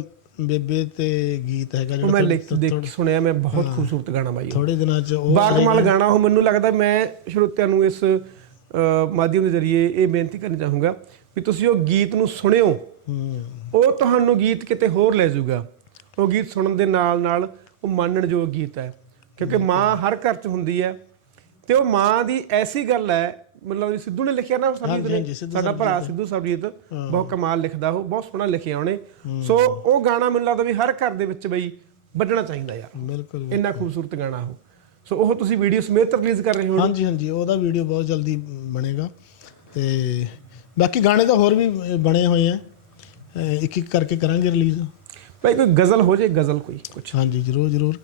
ਬੇਬੇ ਤੇ ਗੀਤ ਹੈਗਾ ਉਹ ਮੈਂ ਜਿਹੜਾ ਲਿਖ ਦੇਖ ਸੁਣਿਆ ਮੈਂ ਬਹੁਤ ਖੂਬਸੂਰਤ ਗਾਣਾ ਬਾਈ। ਥੋੜੇ ਦਿਨਾਂ ਚ ਉਹ ਬਾਗਮਾਲ ਗਾਣਾ ਉਹ ਮੈਨੂੰ ਲੱਗਦਾ ਮੈਂ ਸਰੋਤਿਆਂ ਨੂੰ ਇਸ ਮਾਧਿਅਮ ਦੇ ਜ਼ਰੀਏ ਇਹ ਬੇਨਤੀ ਕਰਨੀ ਚਾਹੂੰਗਾ ਵੀ ਤੁਸੀਂ ਉਹ ਗੀਤ ਨੂੰ ਸੁਣਿਓ। ਉਹ ਤੁਹਾਨੂੰ ਗੀਤ ਕਿਤੇ ਹੋਰ ਲੈ ਜਾਊਗਾ। ਉਹ ਗੀਤ ਸੁਣਨ ਦੇ ਨਾਲ ਨਾਲ ਉਹ ਮੰਨਣਯੋਗ ਗੀਤ ਹੈ। ਕਿਉਂਕਿ ਮਾਂ ਹਰ ਘਰ 'ਚ ਹੁੰਦੀ ਹੈ ਤੇ ਉਹ ਮਾਂ ਦੀ ਐਸੀ ਗੱਲ ਹੈ ਮਤਲਬ ਸਿੱਧੂ ਨੇ ਲਿਖਿਆ ਨਾ ਹਾਂਜੀ, ਨੇ ਸਾਡਾ ਭਰਾ ਸਿੱਧੂ। ਸਰਜੀਤ ਬਹੁਤ ਕਮਾਲ ਲਿਖਦਾ ਉਹ ਬਹੁਤ ਸੋਹਣਾ ਲਿਖਿਆ ਉਹਨੇ। ਸੋ ਉਹ ਗਾਣਾ ਮੈਨੂੰ ਲੱਗਦਾ ਵੀ ਹਰ ਘਰ ਦੇ ਵਿੱਚ ਬਈ ਵੱਜਣਾ ਚਾਹੀਦਾ ਯਾਰ। ਬਿਲਕੁਲ ਇੰਨਾ ਖੂਬਸੂਰਤ ਗਾਣਾ ਉਹ। ਸੋ ਉਹ ਤੁਸੀਂ ਵੀਡੀਓ ਸਮੇਤ ਰਿਲੀਜ਼ ਕਰ ਰਹੇ ਹੋ। ਹਾਂਜੀ ਹਾਂਜੀ ਉਹਦਾ ਵੀਡੀਓ ਬਹੁਤ ਜਲਦੀ ਬਣੇਗਾ। ਤੇ ਬਾਕੀ ਗਾਣੇ ਤਾਂ ਹੋਰ ਵੀ ਬਣੇ ਹੋਏ ਆ। ਇੱਕ ਇੱਕ ਕਰਕੇ ਕਰਾਂਗੇ ਰਿਲੀਜ਼। ਭਾਈ ਕੋਈ ਗਜ਼ਲ ਹੋ ਜੇ ਗਜ਼ਲ ਕੋਈ ਕੁਛ। ਹਾਂਜੀ ਜਰੂਰ ਜਰੂਰ।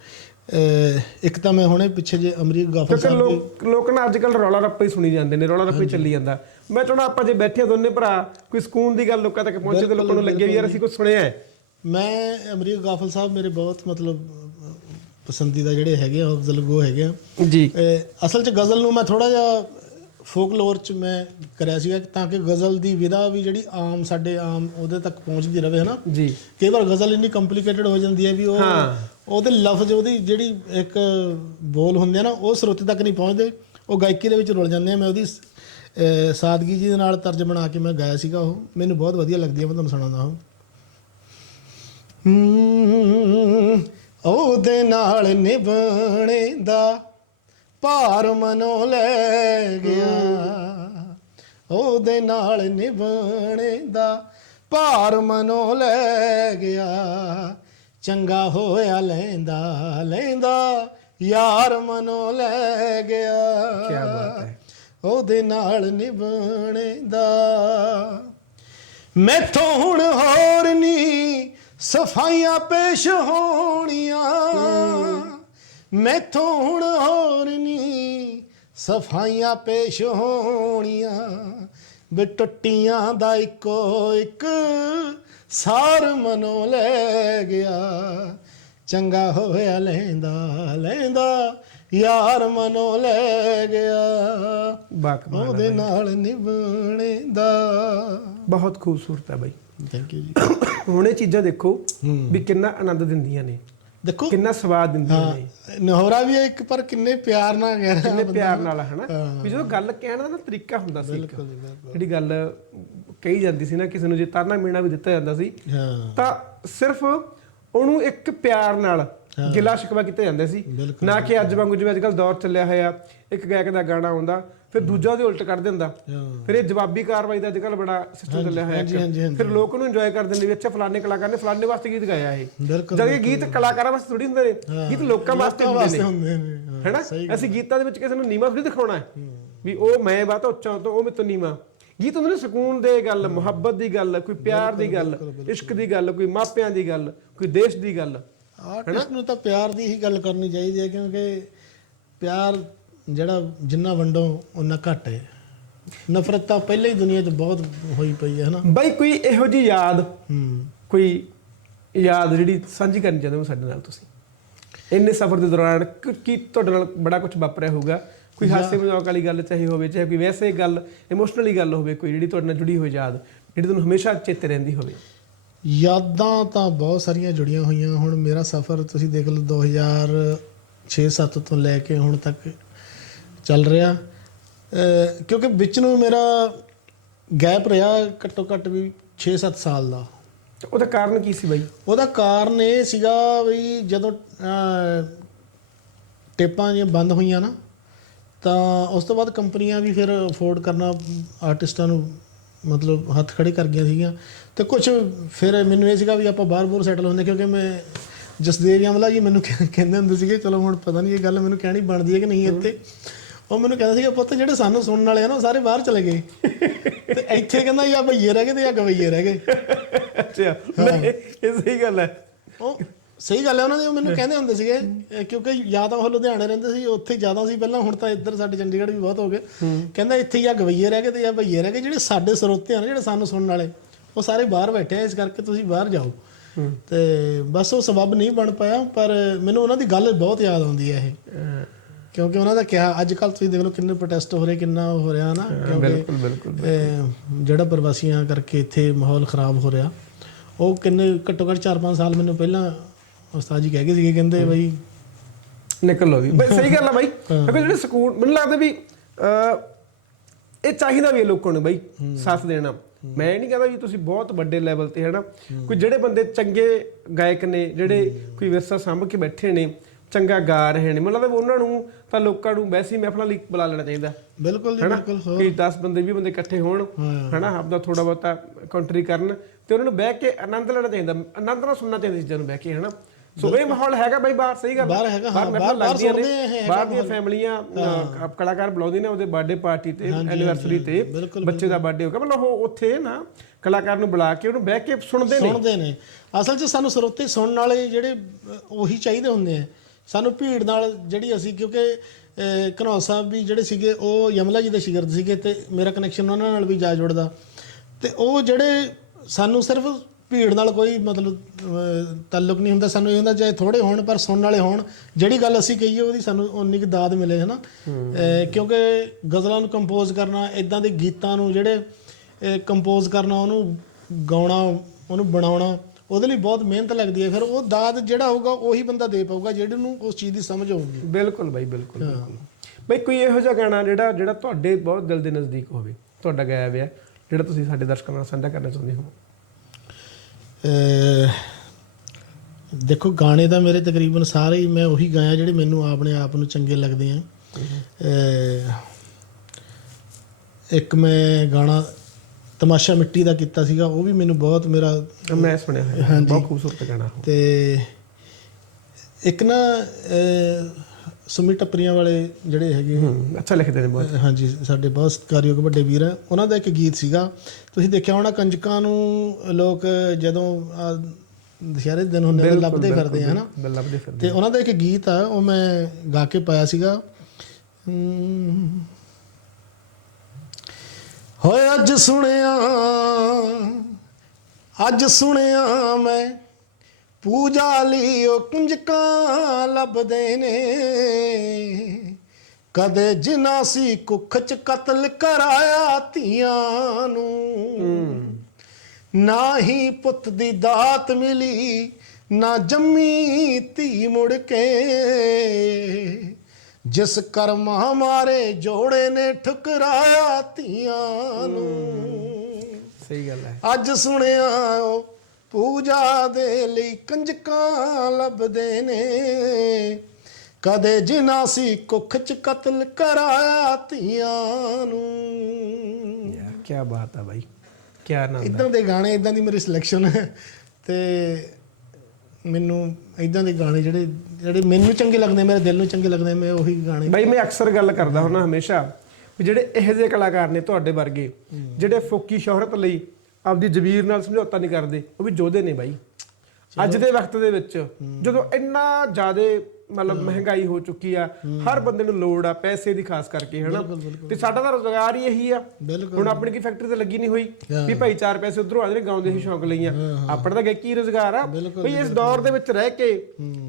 ਇੱਕ ਤਾਂ ਮੈਂ ਹੁਣੇ ਪਿੱਛੇ ਜੇ ਅਮਰੀਕ ਗਾਫਰ ਸਾਹਿਬ ਦੇ ਲੋਕ ਲੋਕ ਨਾ ਅੱਜ ਕੱਲ ਰੌਲਾ ਰੱਪਾ ਹੀ ਸੁਣੀ ਜਾਂਦੇ ਨੇ ਰੌਲਾ ਰੱਪਾ ਹੀ ਚੱਲੀ ਜਾਂਦਾ। ਮੈਂ ਚਾਹਣਾ ਆਪਾਂ ਜੇ ਬੈਠੇ ਦੋਨੇ ਭਰਾ ਕੋਈ ਸਕੂਨ ਦੀ ਗੱਲ ਲੋਕਾਂ ਤੱਕ ਪਹੁੰਚੇ ਤੇ ਲੋਕਾਂ ਨੂੰ ਲੱਗੇ ਵੀ ਯਾਰ ਅਸੀਂ ਕੁਝ ਸੁਣਿਆ ਹੈ। ਮੈਂ ਅਮਰੀਕ ਗਾਫਲ ਸਾਹਿਬ ਮੇਰੇ ਬਹੁਤ ਮਤਲਬ ਪਸੰਦੀਦਾ ਜਿਹੜੇ ਹੈਗੇ ਆ ਅਫਜ਼ਲ ਗੋ ਹੈਗੇ ਆ। ਜੀ। ਅਸਲ 'ਚ ਗਜ਼ਲ ਨੂੰ ਮੈਂ ਥੋੜਾ ਜਿਹਾ ਫੋਕਲੋਰ 'ਚ ਮੈਂ ਕਰਿਆ ਸੀਗਾ ਤਾਂ ਕਿ ਗਜ਼ਲ ਦੀ ਵਿਧਾ ਵੀ ਜਿਹੜੀ ਆਮ ਸਾਡੇ ਆਮ ਉਹਦੇ ਤੱਕ ਪਹੁੰਚਦੀ ਰਹੇ ਹਨਾ? ਜੀ। ਕਈ ਵਾਰ ਗਜ਼ਲ ਇੰਨੀ ਕੰਪਲਿਕੇਟਡ ਹੋ ਜਾਂਦੀ ਹੈ ਵੀ ਉਹ। ਉਹਦੇ ਲਫ਼ਜ਼ ਉਹਦੀ ਜਿਹੜੀ ਇੱਕ ਬੋਲ ਹੁੰਦੇ ਆ ਨਾ ਉਹ ਸਰੋਤੇ ਤੱਕ ਨਹੀਂ ਪਹੁੰਚਦੇ। ਉਹ ਗਾਇਕੀ ਦੇ ਵਿੱਚ ਰੁਲ ਜਾਂਦੇ ਆ। ਮੈਂ ਉਹਦੀ ਸਾਦਗੀ ਜੀ ਦੇ ਨਾਲ ਤਰਜ ਬਣਾ ਕੇ ਮੈਂ ਗਾਇਆ ਸੀਗਾ ਉਹ। ਮੈਨੂੰ ਬਹੁਤ ਵਧੀਆ ਲੱਗਦੀ ਹੈ ਮੈਂ ਤੁਹਾਨੂੰ ਸੁਣਾਉਂਦਾ ਹਾਂ ਉਹਦੇ ਨਾਲ ਨਿਭਣੇ ਦਾ ਭਾਰ ਮਨੋਂ ਲੈ ਗਿਆ। ਉਹਦੇ ਨਾਲ ਨਿਭਣੇ ਦਾ ਭਾਰ ਮਨੋਂ ਲੈ ਗਿਆ। ਚੰਗਾ ਹੋਇਆ ਲੈਂਦਾ ਲੈਂਦਾ ਯਾਰ ਮਨੋਂ ਲੈ ਗਿਆ। ਕੀ ਬਾਤ ਹੈ। ਉਹਦੇ ਨਾਲ ਨਿਭਣੇ ਦਾ ਮੈਥੋਂ ਹੁਣ ਹੋਰ ਨਹੀਂ ਸਫਾਈਆਂ ਪੇਸ਼ ਹੋਣੀਆਂ। ਮੈਥੋਂ ਹੁਣ ਹੋਰ ਨਹੀਂ ਸਫਾਈਆਂ ਪੇਸ਼ ਹੋਣੀਆਂ। ਵੀ ਟੁੱਟੀਆਂ ਦਾ ਇੱਕੋ ਇੱਕ ਸਾਰ ਮਨੋਂ ਲੈ ਗਿਆ। ਚੰਗਾ ਹੋਇਆ ਲੈਂਦਾ ਲੈਂਦਾ ਯਾਰ ਮਨੋਂ ਲੈ ਗਿਆ। ਬਾਕਮਾਲ ਉਹਦੇ ਨਾਲ ਨਿਭਣੇ ਦਾ ਬਹੁਤ ਖੂਬਸੂਰਤ ਹੈ ਬਾਈ। ਥੈਂਕ ਯੂ ਜੀ। ਹੁਣ ਇਹ ਚੀਜ਼ਾਂ ਦੇਖੋ ਵੀ ਕਿੰਨਾ ਆਨੰਦ ਦਿੰਦੀਆਂ ਨੇ। ਦੇਖੋ। ਕਿੰਨਾ ਸਵਾਦ ਦਿੰਦੀਆਂ ਨੇ ਨਹੋਰਾ ਵੀ ਹੈ ਇੱਕ ਪਰ ਕਿੰਨੇ ਪਿਆਰ ਨਾਲ ਰਿਹਾ ਕਿੰਨੇ ਪਿਆਰ ਨਾਲ ਹੈ ਹਨਾ? ਵੀ ਜਦੋਂ ਗੱਲ ਕਹਿਣ ਦਾ ਨਾ ਤਰੀਕਾ ਹੁੰਦਾ ਸੀ ਇੱਕ। ਜਿਹੜੀ ਗੱਲ ਕਹੀ ਜਾਂਦੀ ਸੀ ਨਾ ਕਿਸੇ ਨੂੰ ਜੇ ਤਾਨਾ ਮੀਣਾ ਵੀ ਦਿੱਤਾ ਜਾਂਦਾ ਸੀ ਹਾਂ। ਤਾਂ ਸਿਰਫ ਉਹਨੂੰ ਇੱਕ ਪਿਆਰ ਨਾਲ ਗਿਲਾ ਸ਼ਿਕਵਾ ਕੀਤਾ ਜਾਂਦਾ ਸੀ। ਬਿਲਕੁਲ। ਨਾ ਕਿ ਅੱਜ ਵਾਂਗੂ ਜਿਵੇਂ ਅੱਜਕੱਲ ਦੌਰ ਚੱਲਿਆ ਹੋਇਆ ਇੱਕ ਗਾਇਕ ਦਾ ਗਾਣਾ ਆਉਂਦਾ ਫਿਰ ਦੂਜਾ ਉਹਦੇ ਉਲਟ ਕੱਢ ਦਿੰਦਾ। ਹਾਂ। ਫਿਰ ਇਹ ਜਵਾਬੀ ਕਾਰਵਾਈ ਦਾ ਅੱਜਕੱਲ ਬੜਾ ਸਿਸਟਮ ਚੱਲਿਆ ਹੋਇਆ। ਹਾਂਜੀ। ਫਿਰ ਲੋਕ ਉਹਨੂੰ ਇੰਜੋਏ ਕਰਦੇ ਨੇ ਵੀ ਅੱਛਾ ਫਲਾਣੇ ਕਲਾਕਾਰ ਨੇ ਫਲਾਣੇ ਵਾਸਤੇ ਗੀਤ ਗਾਇਆ ਇਹ। ਜਦ ਕਿ ਗੀਤ ਕਲਾਕਾਰਾਂ ਵਾਸਤੇ ਥੋੜੀ ਹੁੰਦੇ ਨੇ ਗੀਤ ਲੋਕਾਂ ਵਾਸਤੇ ਹੁੰਦੇ ਨੇ। ਨੇ ਹਾਂ, ਹੈਨਾ? ਅਸੀਂ ਗੀਤਾਂ ਦੇ ਵਿੱਚ ਕਿਸੇ ਨੂੰ ਨੀਵਾਂ ਥੋੜੀ ਦਿਖਾਉਣਾ ਹੈ। ਵੀ ਉਹ ਮੈਂ ਬਾਤ ਉੱਚਾ ਤੋਂ ਉਹ ਤੋਂ ਨੀਵਾਂ। ਗੀਤ ਹੁੰਦੇ ਨੇ ਸਕੂਨ ਦੇ ਗੱਲ ਮੁਹੱਬਤ ਦੀ ਗੱਲ ਕੋਈ ਪਿਆਰ ਦੀ ਗੱਲ ਇਸ਼ਕ ਦੀ ਗੱਲ ਕੋਈ ਮਾਪਿਆਂ ਦੀ ਗੱਲ ਕੋਈ ਦੇਸ਼ ਦੀ ਗੱਲ ਆਰਟਿਸਟ ਨੂੰ ਤਾਂ ਪਿਆਰ ਦੀ ਹੀ ਗੱਲ ਕਰਨੀ ਚਾਹੀਦੀ ਹੈ ਕਿਉਂਕਿ ਪਿਆਰ ਜਿਹੜਾ ਜਿੰਨਾ ਵੰਡੋ ਉਨਾ ਘੱਟ ਹੈ ਨਫ਼ਰਤ ਤਾਂ ਪਹਿਲਾਂ ਹੀ ਦੁਨੀਆ 'ਚ ਬਹੁਤ ਹੋਈ ਪਈ ਹੈ ਹਨਾ? ਬਾਈ ਕੋਈ ਇਹੋ ਜੀ ਯਾਦ ਹੂੰ। ਕੋਈ ਯਾਦ ਜਿਹੜੀ ਸਾਂਝੀ ਕਰਨੀ ਚਾਹੁੰਦੇ ਹੋ ਸਾਡੇ ਨਾਲ ਤੁਸੀਂ? ਇੰਨੇ ਸਫ਼ਰ ਦੇ ਦੌਰਾਨ ਕੀ ਕੀ ਤੁਹਾਡੇ ਨਾਲ ਬੜਾ ਕੁਝ ਵਾਪਰਿਆ ਹੋਊਗਾ? ਕੋਈ ਹਾਸੇ ਮਜ਼ਾਕ ਵਾਲੀ ਗੱਲ ਚਾਹੇ ਹੋਵੇ ਚਾਹੇ ਕੋਈ ਵੈਸੇ ਗੱਲ ਇਮੋਸ਼ਨਲੀ ਗੱਲ ਹੋਵੇ ਕੋਈ ਜਿਹੜੀ ਤੁਹਾਡੇ ਨਾਲ ਜੁੜੀ ਹੋਈ ਯਾਦ ਜਿਹੜੀ ਤੁਹਾਨੂੰ ਹਮੇਸ਼ਾ ਚੇਤੇ ਰਹਿੰਦੀ ਹੋਵੇ? ਯਾਦਾਂ ਤਾਂ ਬਹੁਤ ਸਾਰੀਆਂ ਜੁੜੀਆਂ ਹੋਈਆਂ। ਹੁਣ ਮੇਰਾ ਸਫ਼ਰ ਤੁਸੀਂ ਦੇਖ ਲਓ 2006-7 ਤੋਂ ਲੈ ਕੇ ਹੁਣ ਤੱਕ ਚੱਲ ਰਿਹਾ। ਕਿਉਂਕਿ ਵਿੱਚ ਨੂੰ ਮੇਰਾ ਗੈਪ ਰਿਹਾ ਘੱਟੋ ਘੱਟ ਵੀ 6-7 ਸਾਲ ਦਾ। ਉਹਦਾ ਕਾਰਨ ਕੀ ਸੀ ਬਾਈ? ਉਹਦਾ ਕਾਰਨ ਇਹ ਸੀਗਾ ਵੀ ਜਦੋਂ ਟੇਪਾਂ ਜਿਹੀਆਂ ਬੰਦ ਹੋਈਆਂ ਨਾ ਤਾਂ ਉਸ ਤੋਂ ਬਾਅਦ ਕੰਪਨੀਆਂ ਵੀ ਫਿਰ ਅਫੋਰਡ ਕਰਨਾ ਆਰਟਿਸਟਾਂ ਨੂੰ ਮਤਲਬ ਹੱਥ ਖੜੇ ਕਰ ਗਈਆਂ ਸੀਗੀਆਂ। ਤੇ ਕੁਝ ਫਿਰ ਮੈਨੂੰ ਇਹ ਸੀਗਾ ਵੀ ਆਪਾਂ ਬਾਹਰ-ਬੂਰ ਸੈਟਲ ਹੁੰਦੇ ਕਿਉਂਕਿ ਮੈਂ ਜਸਦੇਵ ਯਮਲਾ ਜੀ ਮੈਨੂੰ ਕਹਿ- ਕਹਿੰਦੇ ਹੁੰਦੇ ਸੀਗੇ ਚਲੋ ਹੁਣ ਪਤਾ ਨਹੀਂ ਇਹ ਗੱਲ ਮੈਨੂੰ ਕਹਿਣੀ ਬਣਦੀ ਹੈ ਕਿ ਨਹੀਂ ਇੱਥੇ। ਉਹ ਮੈਨੂੰ ਕਹਿੰਦਾ ਸੀਗਾ ਪੁੱਤ ਜਿਹੜੇ ਸਾਨੂੰ ਸੁਣਨ ਵਾਲੇ ਆ ਨਾ ਸਾਰੇ ਬਾਹਰ ਚਲੇ ਗਏ। ਤੇ ਇੱਥੇ ਕਹਿੰਦਾ ਜਾਂ ਭਈਏ ਰਹਿ ਗਏ ਤੇ ਜਾਂ ਗਵਈਏ ਰਹਿ ਗਏ। ਅੱਛਾ ਨਹੀਂ, ਇਹ ਸਹੀ ਗੱਲ ਹੈ। ਉਹ ਸਹੀ ਗੱਲ ਹੈ ਉਹਨਾਂ ਦੇ ਉਹ ਮੈਨੂੰ ਕਹਿੰਦੇ ਹੁੰਦੇ ਸੀਗੇ ਕਿਉਂਕਿ ਜਾਂ ਤਾਂ ਉਹ ਲੁਧਿਆਣੇ ਰਹਿੰਦੇ ਸੀ ਉੱਥੇ ਜ਼ਿਆਦਾ ਸੀ ਪਹਿਲਾਂ ਹੁਣ ਤਾਂ ਇੱਧਰ ਸਾਡੇ ਚੰਡੀਗੜ੍ਹ ਵੀ ਬਹੁਤ ਹੋ ਗਏ। ਕਹਿੰਦਾ ਇੱਥੇ ਜਾਂ ਗਵਈਏ ਰਹਿ ਗਏ ਤੇ ਜਾਂ ਭਈਏ ਰਹਿ ਗਏ। ਜਿਹੜੇ ਸਾਡੇ ਸਰੋਤੇ ਆ ਨਾ ਜਿਹੜੇ ਸਾਨੂੰ ਸੁਣਨ ਵਾਲੇ ਉਹ ਸਾਰੇ ਬਾਹਰ ਬੈਠੇ ਆ ਇਸ ਕਰਕੇ ਤੁਸੀਂ ਬਾਹਰ ਜਾਓ। ਤੇ ਬਸ ਉਹ ਸਬਬ ਨਹੀਂ ਬਣ ਪਾਇਆ ਪਰ ਮੈਨੂੰ ਉਹਨਾਂ ਦੀ ਗੱਲ ਬਹੁਤ ਯਾਦ ਆਉਂਦੀ ਹੈ ਇਹ। ਕਿਉਂਕਿ ਉਹਨਾਂ ਦਾ ਕਿਹਾ ਅੱਜ ਕੱਲ ਤੁਸੀਂ ਦੇਖ ਲਓ ਕਿੰਨੇ ਪ੍ਰੋਟੈਸਟ ਹੋ ਰਹੇ ਕਿੰਨਾ ਹੋ ਰਿਹਾ ਨਾ ਬਿਲਕੁਲ ਬਿਲਕੁਲ ਜਿਹੜਾ ਪ੍ਰਵਾਸੀਆਂ ਕਰਕੇ ਇੱਥੇ ਮਾਹੌਲ ਖਰਾਬ ਹੋ ਰਿਹਾ। ਉਹ ਕਿੰਨੇ ਘੱਟੋ ਘੱਟ 4-5 ਸਾਲ ਮੈਨੂੰ ਪਹਿਲਾਂ ਉਸਤਾਦ ਜੀ ਕਹਿ ਗਏ ਸੀਗੇ ਕਹਿੰਦੇ ਬਈ ਨਿਕਲ ਲੋ ਵੀ ਬਈ ਸਹੀ ਗੱਲ ਆ ਬਾਈ। ਕਿਉਂਕਿ ਜਿਹੜੇ ਸਕੂਲ ਮੈਨੂੰ ਲੱਗਦਾ ਵੀ ਇਹ ਚਾਹੀਦਾ ਵੀ ਲੋਕਾਂ ਨੂੰ ਬਾਈ ਸਾਥ ਦੇਣਾ। ਮੈਂ ਨਹੀਂ ਕਹਿੰਦਾ ਵੀ ਤੁਸੀਂ ਬਹੁਤ ਵੱਡੇ ਲੈਵਲ ਤੇ ਹਨਾ ਕੋਈ ਜਿਹੜੇ ਬੰਦੇ ਚੰਗੇ ਗਾਇਕ ਨੇ ਜਿਹੜੇ ਕੋਈ ਵਿਰਸਾ ਸੰਭ ਕੇ ਬੈਠੇ ਨੇ ਚੰਗਾ ਗਾ ਰਹੇ ਨੇ। ਵੀ ਉਹਨਾਂ ਨੂੰ ਤਾਂ ਲੋਕਾਂ ਨੂੰ ਵੈਸੀ ਮਹਿਫਲਾਂ ਲਈ ਬੁਲਾ ਲੈਣਾ ਚਾਹੀਦਾ। ਬਿਲਕੁਲ ਜੀ ਬਿਲਕੁਲ ਹੋਰ। ਕਿ 10 ਬੰਦੇ 20 ਬੰਦੇ ਇਕੱਠੇ ਹੋਣ ਹਨਾ? ਆਪਦਾ ਥੋੜਾ ਬਹੁਤਾ ਕੰਟਰੀ ਕਰਨ ਤੇ ਉਹਨਾਂ ਨੂੰ ਬਹਿ ਕੇ ਆਨੰਦ ਲੈਣਾ ਚਾਹੀਦਾ। ਆਨੰਦ ਨਾਲ ਸੁਣਨਾ ਚਾਹੀਦਾ ਚੀਜ਼ਾਂ ਨੂੰ ਬਹਿ ਕੇ ਹਨਾ? ਸੋ ਇਹ ਮਾਹੌਲ ਹੈਗਾ ਬਾਈ ਬਾਹਰ ਸਹੀ ਗੱਲ। ਬਾਹਰ ਹੈਗਾ, ਹਾਂ, ਬਾਹਰ- ਬਾਹਰ ਲੱਗਦੀਆਂ ਨੇ, ਬਾਹਰ ਦੀਆਂ ਫੈਮਲੀਆਂ ਕਲਾਕਾਰ ਬੁਲਾਉਂਦੇ ਨੇ ਉਹਦੇ ਬਰਥਡੇ ਪਾਰਟੀ ਤੇ ਐਨੀਵਰਸਰੀ ਤੇ ਬੱਚੇ ਦਾ ਬਰਥਡੇ ਹੋਗਾ ਮਤਲਬ ਉਹ ਉੱਥੇ ਨਾ ਕਲਾਕਾਰ ਨੂੰ ਬੁਲਾ ਕੇ ਉਹਨੂੰ ਬਹਿ ਕੇ ਸੁਣਦੇ ਨੇ। ਸੁਣਦੇ ਨੇ। ਅਸਲ 'ਚ ਸਾਨੂੰ ਸਰੋਤੇ ਸੁਣਨ ਵਾਲੇ ਜਿਹੜੇ ਉਹੀ ਚਾਹੀਦੇ ਹੁੰਦੇ ਆ। ਸਾਨੂੰ ਭੀੜ ਨਾਲ ਜਿਹੜੀ ਅਸੀਂ ਕਿਉਂਕਿ ਘਨੌਰ ਸਾਹਿਬ ਵੀ ਜਿਹੜੇ ਸੀਗੇ ਉਹ ਯਮਲਾ ਜੀ ਦੇ ਸ਼ਾਗਿਰਦ ਸੀਗੇ ਤੇ ਮੇਰਾ ਕਨੈਕਸ਼ਨ ਉਹਨਾਂ ਨਾਲ ਵੀ ਜਾ ਜੁੜਦਾ। ਤੇ ਉਹ ਜਿਹੜੇ ਸਾਨੂੰ ਸਿਰਫ ਭੀੜ ਨਾਲ ਕੋਈ ਮਤਲਬ ਤਾਲੁਕ ਨਹੀਂ ਹੁੰਦਾ। ਸਾਨੂੰ ਇਹ ਹੁੰਦਾ ਚਾਹੇ ਥੋੜੇ ਹੋਣ ਪਰ ਸੁਣਨ ਵਾਲੇ ਹੋਣ। ਜਿਹੜੀ ਗੱਲ ਅਸੀਂ ਕਹੀਏ ਉਹਦੀ ਸਾਨੂੰ ਉਨੀ ਕੁ ਦਾਦ ਮਿਲੇ ਹਨਾ? ਅਹ, ਕਿਉਂਕਿ ਗਜ਼ਲਾਂ ਨੂੰ ਕੰਪੋਜ਼ ਕਰਨਾ ਇਦਾਂ ਦੇ ਗੀਤਾਂ ਨੂੰ ਜਿਹੜੇ ਕੰਪੋਜ਼ ਕਰਨਾ ਉਹਨੂੰ ਗਾਉਣਾ ਉਹਨੂੰ ਬਣਾਉਣਾ ਉਹਦੇ ਲਈ ਬਹੁਤ ਮਿਹਨਤ ਲੱਗਦੀ ਹੈ। ਫਿਰ ਉਹ ਦਾਦ ਜਿਹੜਾ ਹੋਊਗਾ ਉਹੀ ਬੰਦਾ ਦੇ ਪਾਊਗਾ ਜਿਹੜੇ ਨੂੰ ਉਸ ਚੀਜ਼ ਦੀ ਸਮਝ ਹੋਊਗੀ ਬਿਲਕੁਲ ਬਾਈ ਬਿਲਕੁਲ ਬਿਲਕੁਲ। ਬਈ ਕੋਈ ਇਹੋ ਜਿਹਾ ਗਾਣਾ ਜਿਹੜਾ ਜਿਹੜਾ ਤੁਹਾਡੇ ਬਹੁਤ ਦਿਲ ਦੇ ਨਜ਼ਦੀਕ ਹੋਵੇ ਤੁਹਾਡਾ ਗਾਇਆ ਹੋਇਆ ਜਿਹੜਾ ਤੁਸੀਂ ਸਾਡੇ ਦਰਸ਼ਕਾਂ ਨਾਲ ਸਾਂਝਾ ਕਰਨਾ ਚਾਹੁੰਦੇ ਹੋ? ਦੇਖੋ ਗਾਣੇ ਤਾਂ ਮੇਰੇ ਤਕਰੀਬਨ ਸਾਰੇ ਹੀ ਮੈਂ ਉਹੀ ਗਾਇਆ ਜਿਹੜੇ ਮੈਨੂੰ ਆਪਣੇ ਆਪ ਨੂੰ ਚੰਗੇ ਲੱਗਦੇ ਆ। ਇੱਕ ਮੈਂ ਗਾਣਾ ਤਮਾਸ਼ਾ ਮਿੱਟੀ ਦਾ ਕੀਤਾ ਸੀਗਾ ਉਹ ਵੀ ਮੈਨੂੰ ਬਹੁਤ ਮੇਰਾ ਮੈਂ ਸੁਣਿਆ ਹੋਇਆ ਬਹੁਤ ਖੂਬਸੂਰਤ ਗਾਣਾ। ਤੇ ਇੱਕ ਨਾ ਸੁਮੀ ਟੱਪਰੀਆਂ ਵਾਲੇ ਜਿਹੜੇ ਹੈਗੇ ਹੂੰ ਅੱਛਾ ਲਿਖਦੇ ਨੇ ਬਹੁਤ। ਹਾਂਜੀ ਸਾਡੇ ਬਹੁਤ ਸਤਿਕਾਰਯੋਗ ਵੱਡੇ ਵੀਰ ਹੈ ਉਹਨਾਂ ਦਾ ਇੱਕ ਗੀਤ ਸੀਗਾ ਤੁਸੀਂ ਦੇਖਿਆ ਹੋਣਾ ਕੰਜਕਾਂ ਨੂੰ ਲੋਕ ਜਦੋਂ ਦੁਸ਼ਹਿਰੇ ਦੇ ਦਿਨ ਹੁੰਦੇ ਨੇ ਲੱਭਦੇ ਫਿਰਦੇ ਆ ਹਨਾ? ਬਿਲ ਲੱਭਦੇ ਫਿਰਦੇ ਤੇ ਉਹਨਾਂ ਦਾ ਇੱਕ ਗੀਤ ਆ ਉਹ ਮੈਂ ਗਾ ਕੇ ਪਾਇਆ ਸੀਗਾ। ਹੋਏ ਅੱਜ ਸੁਣਿਆ ਅੱਜ ਸੁਣਿਆ ਮੈਂ। ਪੂਜਾ ਲਈ ਉਹ ਕੁੰਜਕਾਂ ਲੱਭਦੇ ਨੇ। ਕਦੇ ਜਿਨਾ ਸੀ ਕੁੱਖ ਚ ਕਤਲ ਕਰਾਇਆ ਧੀਆਂ ਨੂੰ। ਨਾ ਹੀ ਪੁੱਤ ਦੀ ਦਾਤ ਮਿਲੀ, ਨਾ ਜੰਮੀ ਧੀ ਮੁੜ ਕੇ। ਜਿਸ ਕਰਮਾਂ ਮਾਰੇ ਜੋੜੇ ਨੇ ਠੁਕਰਾਇਆ ਧੀਆਂ ਨੂੰ। ਸਹੀ ਗੱਲ ਹੈ। ਅੱਜ ਸੁਣਿਆ ਉਹ ਪੂਜਾ ਦੇ ਲਈ ਕੰਜਕਾਂ ਲੱਭਦੇ ਨੇ। ਕਦੇ ਜਿਨਾ ਸੀ ਕੁੱਖ ਚ ਕਤਲ ਕਰਾਇਆ ਧੀਆਂ ਨੂੰ। ਯਾਰ ਕੀ ਬਾਤ ਆ ਬਾਈ ਕੀ ਆਨੰਦ ਹੈ। ਇਦਾਂ ਦੇ ਗਾਣੇ ਇਦਾਂ ਦੀ ਮੇਰੀ ਸਿਲੈਕਸ਼ਨ ਹੈ। ਤੇ ਮੈਨੂੰ ਇਦਾਂ ਦੇ ਗਾਣੇ ਜਿਹੜੇ ਜਿਹੜੇ ਮੈਨੂੰ ਚੰਗੇ ਲੱਗਦੇ, ਮੇਰੇ ਦਿਲ ਨੂੰ ਚੰਗੇ ਲੱਗਦੇ, ਮੈਂ ਉਹੀ ਗਾਣੇ ਬਾਈ, ਮੈਂ ਅਕਸਰ ਗੱਲ ਕਰਦਾ ਹੁੰਦਾ ਹਮੇਸ਼ਾ ਵੀ ਜਿਹੜੇ ਇਹੋ ਜਿਹੇ ਕਲਾਕਾਰ ਨੇ ਤੁਹਾਡੇ ਵਰਗੇ, ਜਿਹੜੇ ਫੋਕੀ ਸ਼ੋਹਰਤ ਲਈ ਆਪਦੀ ਜ਼ਮੀਰ ਨਾਲ ਸਮਝੌਤਾ ਨਹੀਂ ਕਰਦੇ, ਉਹ ਵੀ ਯੋਧੇ ਨੇ ਬਾਈ। ਅੱਜ ਦੇ ਵਕਤ ਦੇ ਵਿੱਚ, ਜਦੋਂ ਇੰਨਾ ਜ਼ਿਆਦਾ ਮਤਲਬ ਮਹਿੰਗਾਈ ਹੋ ਚੁੱਕੀ ਆ ਹਰ ਬੰਦੇ ਨੂੰ ਲੋੜ ਆ ਪੈਸੇ ਦੀ ਖਾਸ ਕਰਕੇ ਹਨਾ? ਤੇ ਸਾਡਾ ਤਾਂ ਰੋਜ਼ਗਾਰ ਹੀ ਇਹੀ ਆ। ਹੁਣ ਆਪਣੀ ਕੀ ਫੈਕਟਰੀ ਤੇ ਲੱਗੀ ਨਹੀਂ ਹੋਈ ਵੀ ਭਾਈ ਚਾਰ ਪੈਸੇ ਉਧਰੋਂ ਆ ਜਿਹੜੇ ਗਾਉਂਦੇ ਹੀ ਸ਼ੌਂਕ ਲਈ ਆ। ਆਪਣਾ ਤਾਂ ਗਾਇਕੀ ਰੋਜ਼ਗਾਰ ਆ? ਬਈ ਇਸ ਦੌਰ ਦੇ ਵਿੱਚ ਰਹਿ ਕੇ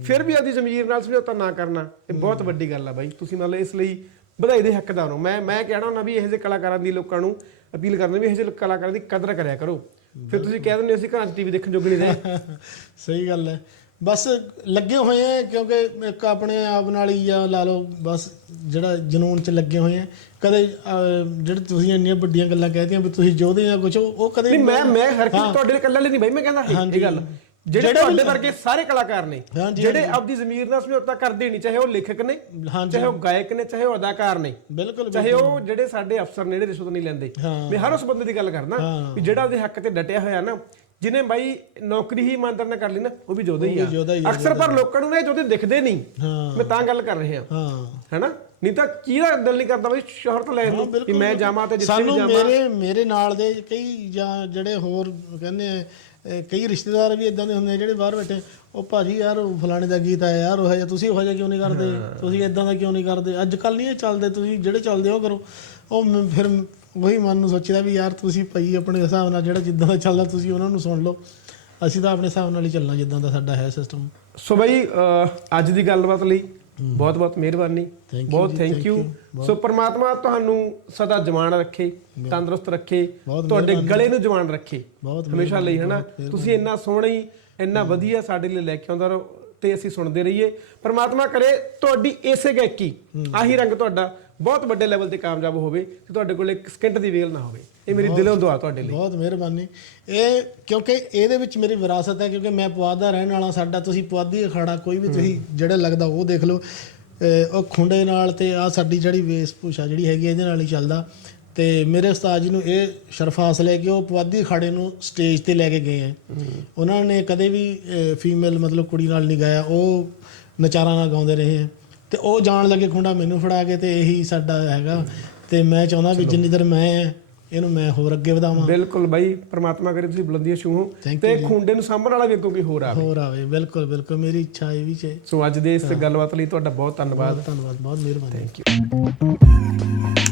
ਫਿਰ ਵੀ ਆਦੀ ਜ਼ਮੀਰ ਨਾਲ ਸਮਝੌਤਾ ਨਾ ਕਰਨਾ ਇਹ ਬਹੁਤ ਵੱਡੀ ਗੱਲ ਆ ਬਾਈ। ਤੁਸੀਂ ਮਤਲਬ ਇਸ ਲਈ ਵਧਾਈ ਦੇ ਹੱਕਦਾਰ ਹੋ। ਮੈਂ ਮੈਂ ਕਹਿਣਾ ਹੁੰਦਾ ਵੀ ਇਹੋ ਜਿਹੇ ਕਲਾਕਾਰਾਂ ਦੀ ਲੋਕਾਂ ਨੂੰ ਅਪੀਲ ਕਰਦੇ ਵੀ ਇਹੋ ਜਿਹੇ ਕਲਾਕਾਰਾਂ ਦੀ ਕਦਰ ਕਰਿਆ ਕਰੋ। ਫਿਰ ਤੁਸੀਂ ਕਹਿ ਦਿੰਦੇ ਹੋ ਅਸੀਂ ਘਰਾਂ 'ਚ ਟੀਵੀ ਦੇਖਣ ਜੋਗੇ ਨਹੀਂ ਰਹੇ। ਸਹੀ ਗੱਲ ਹੈ। ਬਸ ਲੱਗੇ ਹੋਏ ਆ ਕਿਉਂਕਿ ਇੱਕ ਆਪਣੇ ਆਪ ਨਾਲ ਹੀ ਆ ਲਾ ਲਓ ਬਸ ਜਿਹੜਾ ਜਨੂਨ ਚ ਲੱਗੇ ਹੋਏ ਆ। ਕਦੇ ਜਿਹੜੇ ਤੁਸੀਂ ਇੰਨੀਆਂ ਵੱਡੀਆਂ ਗੱਲਾਂ ਕਹਿਤੀਆਂ ਵੀ ਤੁਸੀਂ ਯੋਧੇ ਆ ਕੁਝ ਉਹ ਕਦੇ ਨਹੀਂ ਮੈਂ ਮੈਂ ਹਰ ਕਿਸੇ ਤੁਹਾਡੇ ਲਈ ਇਕੱਲਾ ਲਈ ਨਹੀਂ ਬਾਈ ਮੈਂ ਕਹਿੰਦਾ ਇਹ- ਗੱਲ। ਜਿਹੜੇ ਤੁਹਾਡੇ ਵਰਗੇ ਸਾਰੇ ਕਲਾਕਾਰ ਨੇ ਜਿਹੜੇ ਆਪਦੀ ਜ਼ਮੀਰ ਨਾਲ ਸਮਝੌਤਾ ਕਰਦੇ ਨਹੀਂ ਚਾਹੇ ਉਹ ਲੇਖਕ ਨੇ ਚਾਹੇ ਉਹ ਗਾਇਕ ਨੇ ਚਾਹੇ ਉਹ ਅਦਾਕਾਰ ਨੇ ਬਿਲਕੁਲ ਚਾਹੇ ਉਹ ਜਿਹੜੇ ਸਾਡੇ ਅਫਸਰ ਨੇ ਜਿਹੜੇ ਰਿਸ਼ਵਤ ਨਹੀਂ ਲੈਂਦੇ। ਮੈਂ ਹਰ ਉਸ ਬੰਦੇ ਦੀ ਗੱਲ ਕਰਦਾ ਵੀ ਜਿਹੜਾ ਉਹਦੇ ਹੱਕ ਤੇ ਡਟਿਆ ਹੋਇਆ ਨਾ ਜਿਹਨੇ ਬਾਈ ਨੌਕਰੀ ਹੀ ਇਮਾਨਦਾਰ ਨਾਲ ਕਰ ਲਈ ਨਾ ਉਹ ਵੀ ਯੋਧਾ ਹੀ ਆ। ਅਕਸਰ ਪਰ ਲੋਕਾਂ ਨੂੰ ਨਾ ਇਹ ਯੋਧੇ ਦਿਖਦੇ ਨਹੀਂ। ਮੈਂ ਤਾਂ ਗੱਲ ਕਰ ਰਿਹਾ। ਹਾਂ। ਹੈਨਾ? ਨਹੀਂ ਤਾਂ ਕਿਹਦਾ ਦਿਲ ਨਹੀਂ ਕਰਦਾ ਬਈ ਸ਼ੋਹਰਤ ਲੈਣ ਨੂੰ ਵੀ ਮੈਂ ਜਾਵਾਂ ਤੇ ਜਿੱਥੇ ਵੀ ਸਾਨੂੰ ਜਾਵਾਂ। ਮੇਰੇ ਮੇਰੇ ਨਾਲ ਦੇ ਕਈ ਜਾਂ ਜਿਹੜੇ ਹੋਰ ਕਹਿੰਦੇ ਆ ਕਈ ਰਿਸ਼ਤੇਦਾਰ ਵੀ ਇਦਾਂ ਦੇ ਹੁੰਦੇ ਜਿਹੜੇ ਬਾਹਰ ਬੈਠੇ ਉਹ ਭਾਜੀ ਯਾਰ ਉਹ ਫਲਾਣੇ ਦਾ ਗੀਤ ਆਇਆ ਯਾਰ ਉਹ ਜਿਹਾ ਤੁਸੀਂ ਉਹ ਜਿਹਾ ਕਿਉਂ ਨਹੀਂ ਕਰਦੇ? ਤੁਸੀਂ ਇਦਾਂ ਦਾ ਕਿਉਂ ਨਹੀਂ ਕਰਦੇ? ਅੱਜ ਕੱਲ ਨਹੀਂ ਇਹ ਚੱਲਦੇ ਤੁਸੀਂ ਜਿਹੜੇ ਚੱਲਦੇ ਉਹ ਕਰੋ। ਉਹ ਫਿਰ ਉਹੀ ਮਨ ਨੂੰ ਸੋਚੀਦਾ ਵੀ ਯਾਰ ਤੁਸੀਂ ਭਾਈ ਆਪਣੇ ਹਿਸਾਬ ਨਾਲ ਜਿਹੜਾ ਜਿੱਦਾਂ ਦਾ ਚੱਲਦਾ ਤੁਸੀਂ ਉਹਨਾਂ ਨੂੰ ਸੁਣ ਲਓ। ਅਸੀਂ ਤਾਂ ਆਪਣੇ ਹਿਸਾਬ ਨਾਲ ਹੀ ਚੱਲਣਾ ਜਿੱਦਾਂ ਦਾ ਸਾਡਾ ਹੈ ਸਿਸਟਮ ਸੋ ਬਈ ਅੱਜ ਦੀ ਗੱਲਬਾਤ ਲਈ ਬਹੁਤ ਬਹੁਤ ਮਿਹਰਬਾਨੀ। ਬਹੁਤ ਥੈਂਕ ਯੂ ਸੋ ਪ੍ਰਮਾਤਮਾ ਤੁਹਾਨੂੰ ਸਦਾ ਜਵਾਨ ਰੱਖੇ ਤੰਦਰੁਸਤ ਰੱਖੇ ਤੁਹਾਡੇ ਗਲੇ ਨੂੰ ਜਵਾਨ ਰੱਖੇ। ਹਮੇਸ਼ਾ ਲਈ ਹਨਾ? ਤੁਸੀਂ ਇੰਨਾ ਸੋਹਣਾ ਹੀ ਇੰਨਾ ਵਧੀਆ ਸਾਡੇ ਲਈ ਲੈ ਕੇ ਆਉਂਦਾ ਰਹੋ ਤੇ ਅਸੀਂ ਸੁਣਦੇ ਰਹੀਏ। ਪ੍ਰਮਾਤਮਾ ਕਰੇ ਤੁਹਾਡੀ ਇਸੇ ਗਾਇਕੀ। ਆਹੀ ਰੰਗ ਤੁਹਾਡਾ। ਬਹੁਤ ਵੱਡੇ ਲੈਵਲ ਤੇ ਕਾਮਯਾਬ ਹੋਵੇ ਤੇ ਤੁਹਾਡੇ ਕੋਲ ਇੱਕ ਸਕਿੰਟ ਦੀ ਵੇਲ ਨਾ ਹੋਵੇ। ਇਹ ਮੇਰੀ ਦਿਲੋਂ ਦੁਆ ਤੁਹਾਡੇ ਲਈ। ਬਹੁਤ ਮਿਹਰਬਾਨੀ। ਇਹ ਕਿਉਂਕਿ ਇਹਦੇ ਵਿੱਚ ਮੇਰੀ ਵਿਰਾਸਤ ਹੈ ਕਿਉਂਕਿ ਮੈਂ ਪੁਆਧ ਦਾ ਰਹਿਣ ਵਾਲਾ ਸਾਡਾ ਤੁਸੀਂ ਪੁਆਧੀ ਅਖਾੜਾ ਕੋਈ ਵੀ ਤੁਸੀਂ ਜਿਹੜਾ ਲੱਗਦਾ ਉਹ ਦੇਖ ਲਓ। ਉਹ ਖੁੰਡੇ ਨਾਲ ਤੇ ਆ ਸਾਡੀ ਜਿਹੜੀ ਵੇਸ ਭੂਸ਼ਾ ਜਿਹੜੀ ਹੈਗੀ ਇਹਦੇ ਨਾਲ ਹੀ ਚੱਲਦਾ। ਤੇ ਮੇਰੇ ਉਸਤਾਦ ਜੀ ਨੂੰ ਇਹ ਸ਼ਰਫ ਹਾਸਲ ਹੈ ਕਿ ਉਹ ਪੁਆਧੀ ਅਖਾੜੇ ਨੂੰ ਸਟੇਜ ਤੇ ਲੈ ਕੇ ਗਏ ਹੈ। ਉਹਨਾਂ ਨੇ ਕਦੇ ਵੀ ਫੀਮੇਲ ਮਤਲਬ ਕੁੜੀ ਨਾਲ ਨਹੀਂ ਗਾਇਆ ਉਹ ਨਚਾਰਾਂ ਨਾਲ ਗਾਉਂਦੇ ਰਹੇ ਹੈ ਤੇ ਉਹ ਜਾਣ ਲੱਗੇ ਖੁੰਡਾ ਮੈਨੂੰ ਫੜਾ ਕੇ ਤੇ ਇਹੀ ਸਾਡਾ ਹੈਗਾ ਤੇ ਮੈਂ ਚਾਹੁੰਦਾ ਵੀ ਜਿੰਨੀ ਦੇਰ ਮੈਂ ਇਹਨੂੰ ਮੈਂ ਹੋਰ ਅੱਗੇ ਵਧਾਵਾਂ। ਬਿਲਕੁਲ ਬਾਈ ਪ੍ਰਮਾਤਮਾ ਕਰੇ ਤੁਸੀਂ ਬੁਲੰਦੀਆਂ ਛੂਹੋ ਤੇ ਖੁੰਡੇ ਨੂੰ ਸਾਂਭਣ ਵਾਲਾ ਵੀ ਕੋਈ ਹੋਰ ਆਵੇ। ਹੋਰ ਆਵੇ ਬਿਲਕੁਲ ਬਿਲਕੁਲ ਮੇਰੀ ਇੱਛਾ ਇਹ ਵੀ ਹੈ ਸੋ ਅੱਜ ਦੇ ਇਸ ਗੱਲਬਾਤ ਲਈ ਤੁਹਾਡਾ ਬਹੁਤ ਧੰਨਵਾਦ। ਧੰਨਵਾਦ ਬਹੁਤ ਮਿਹਰਬਾਨੀ। Thank you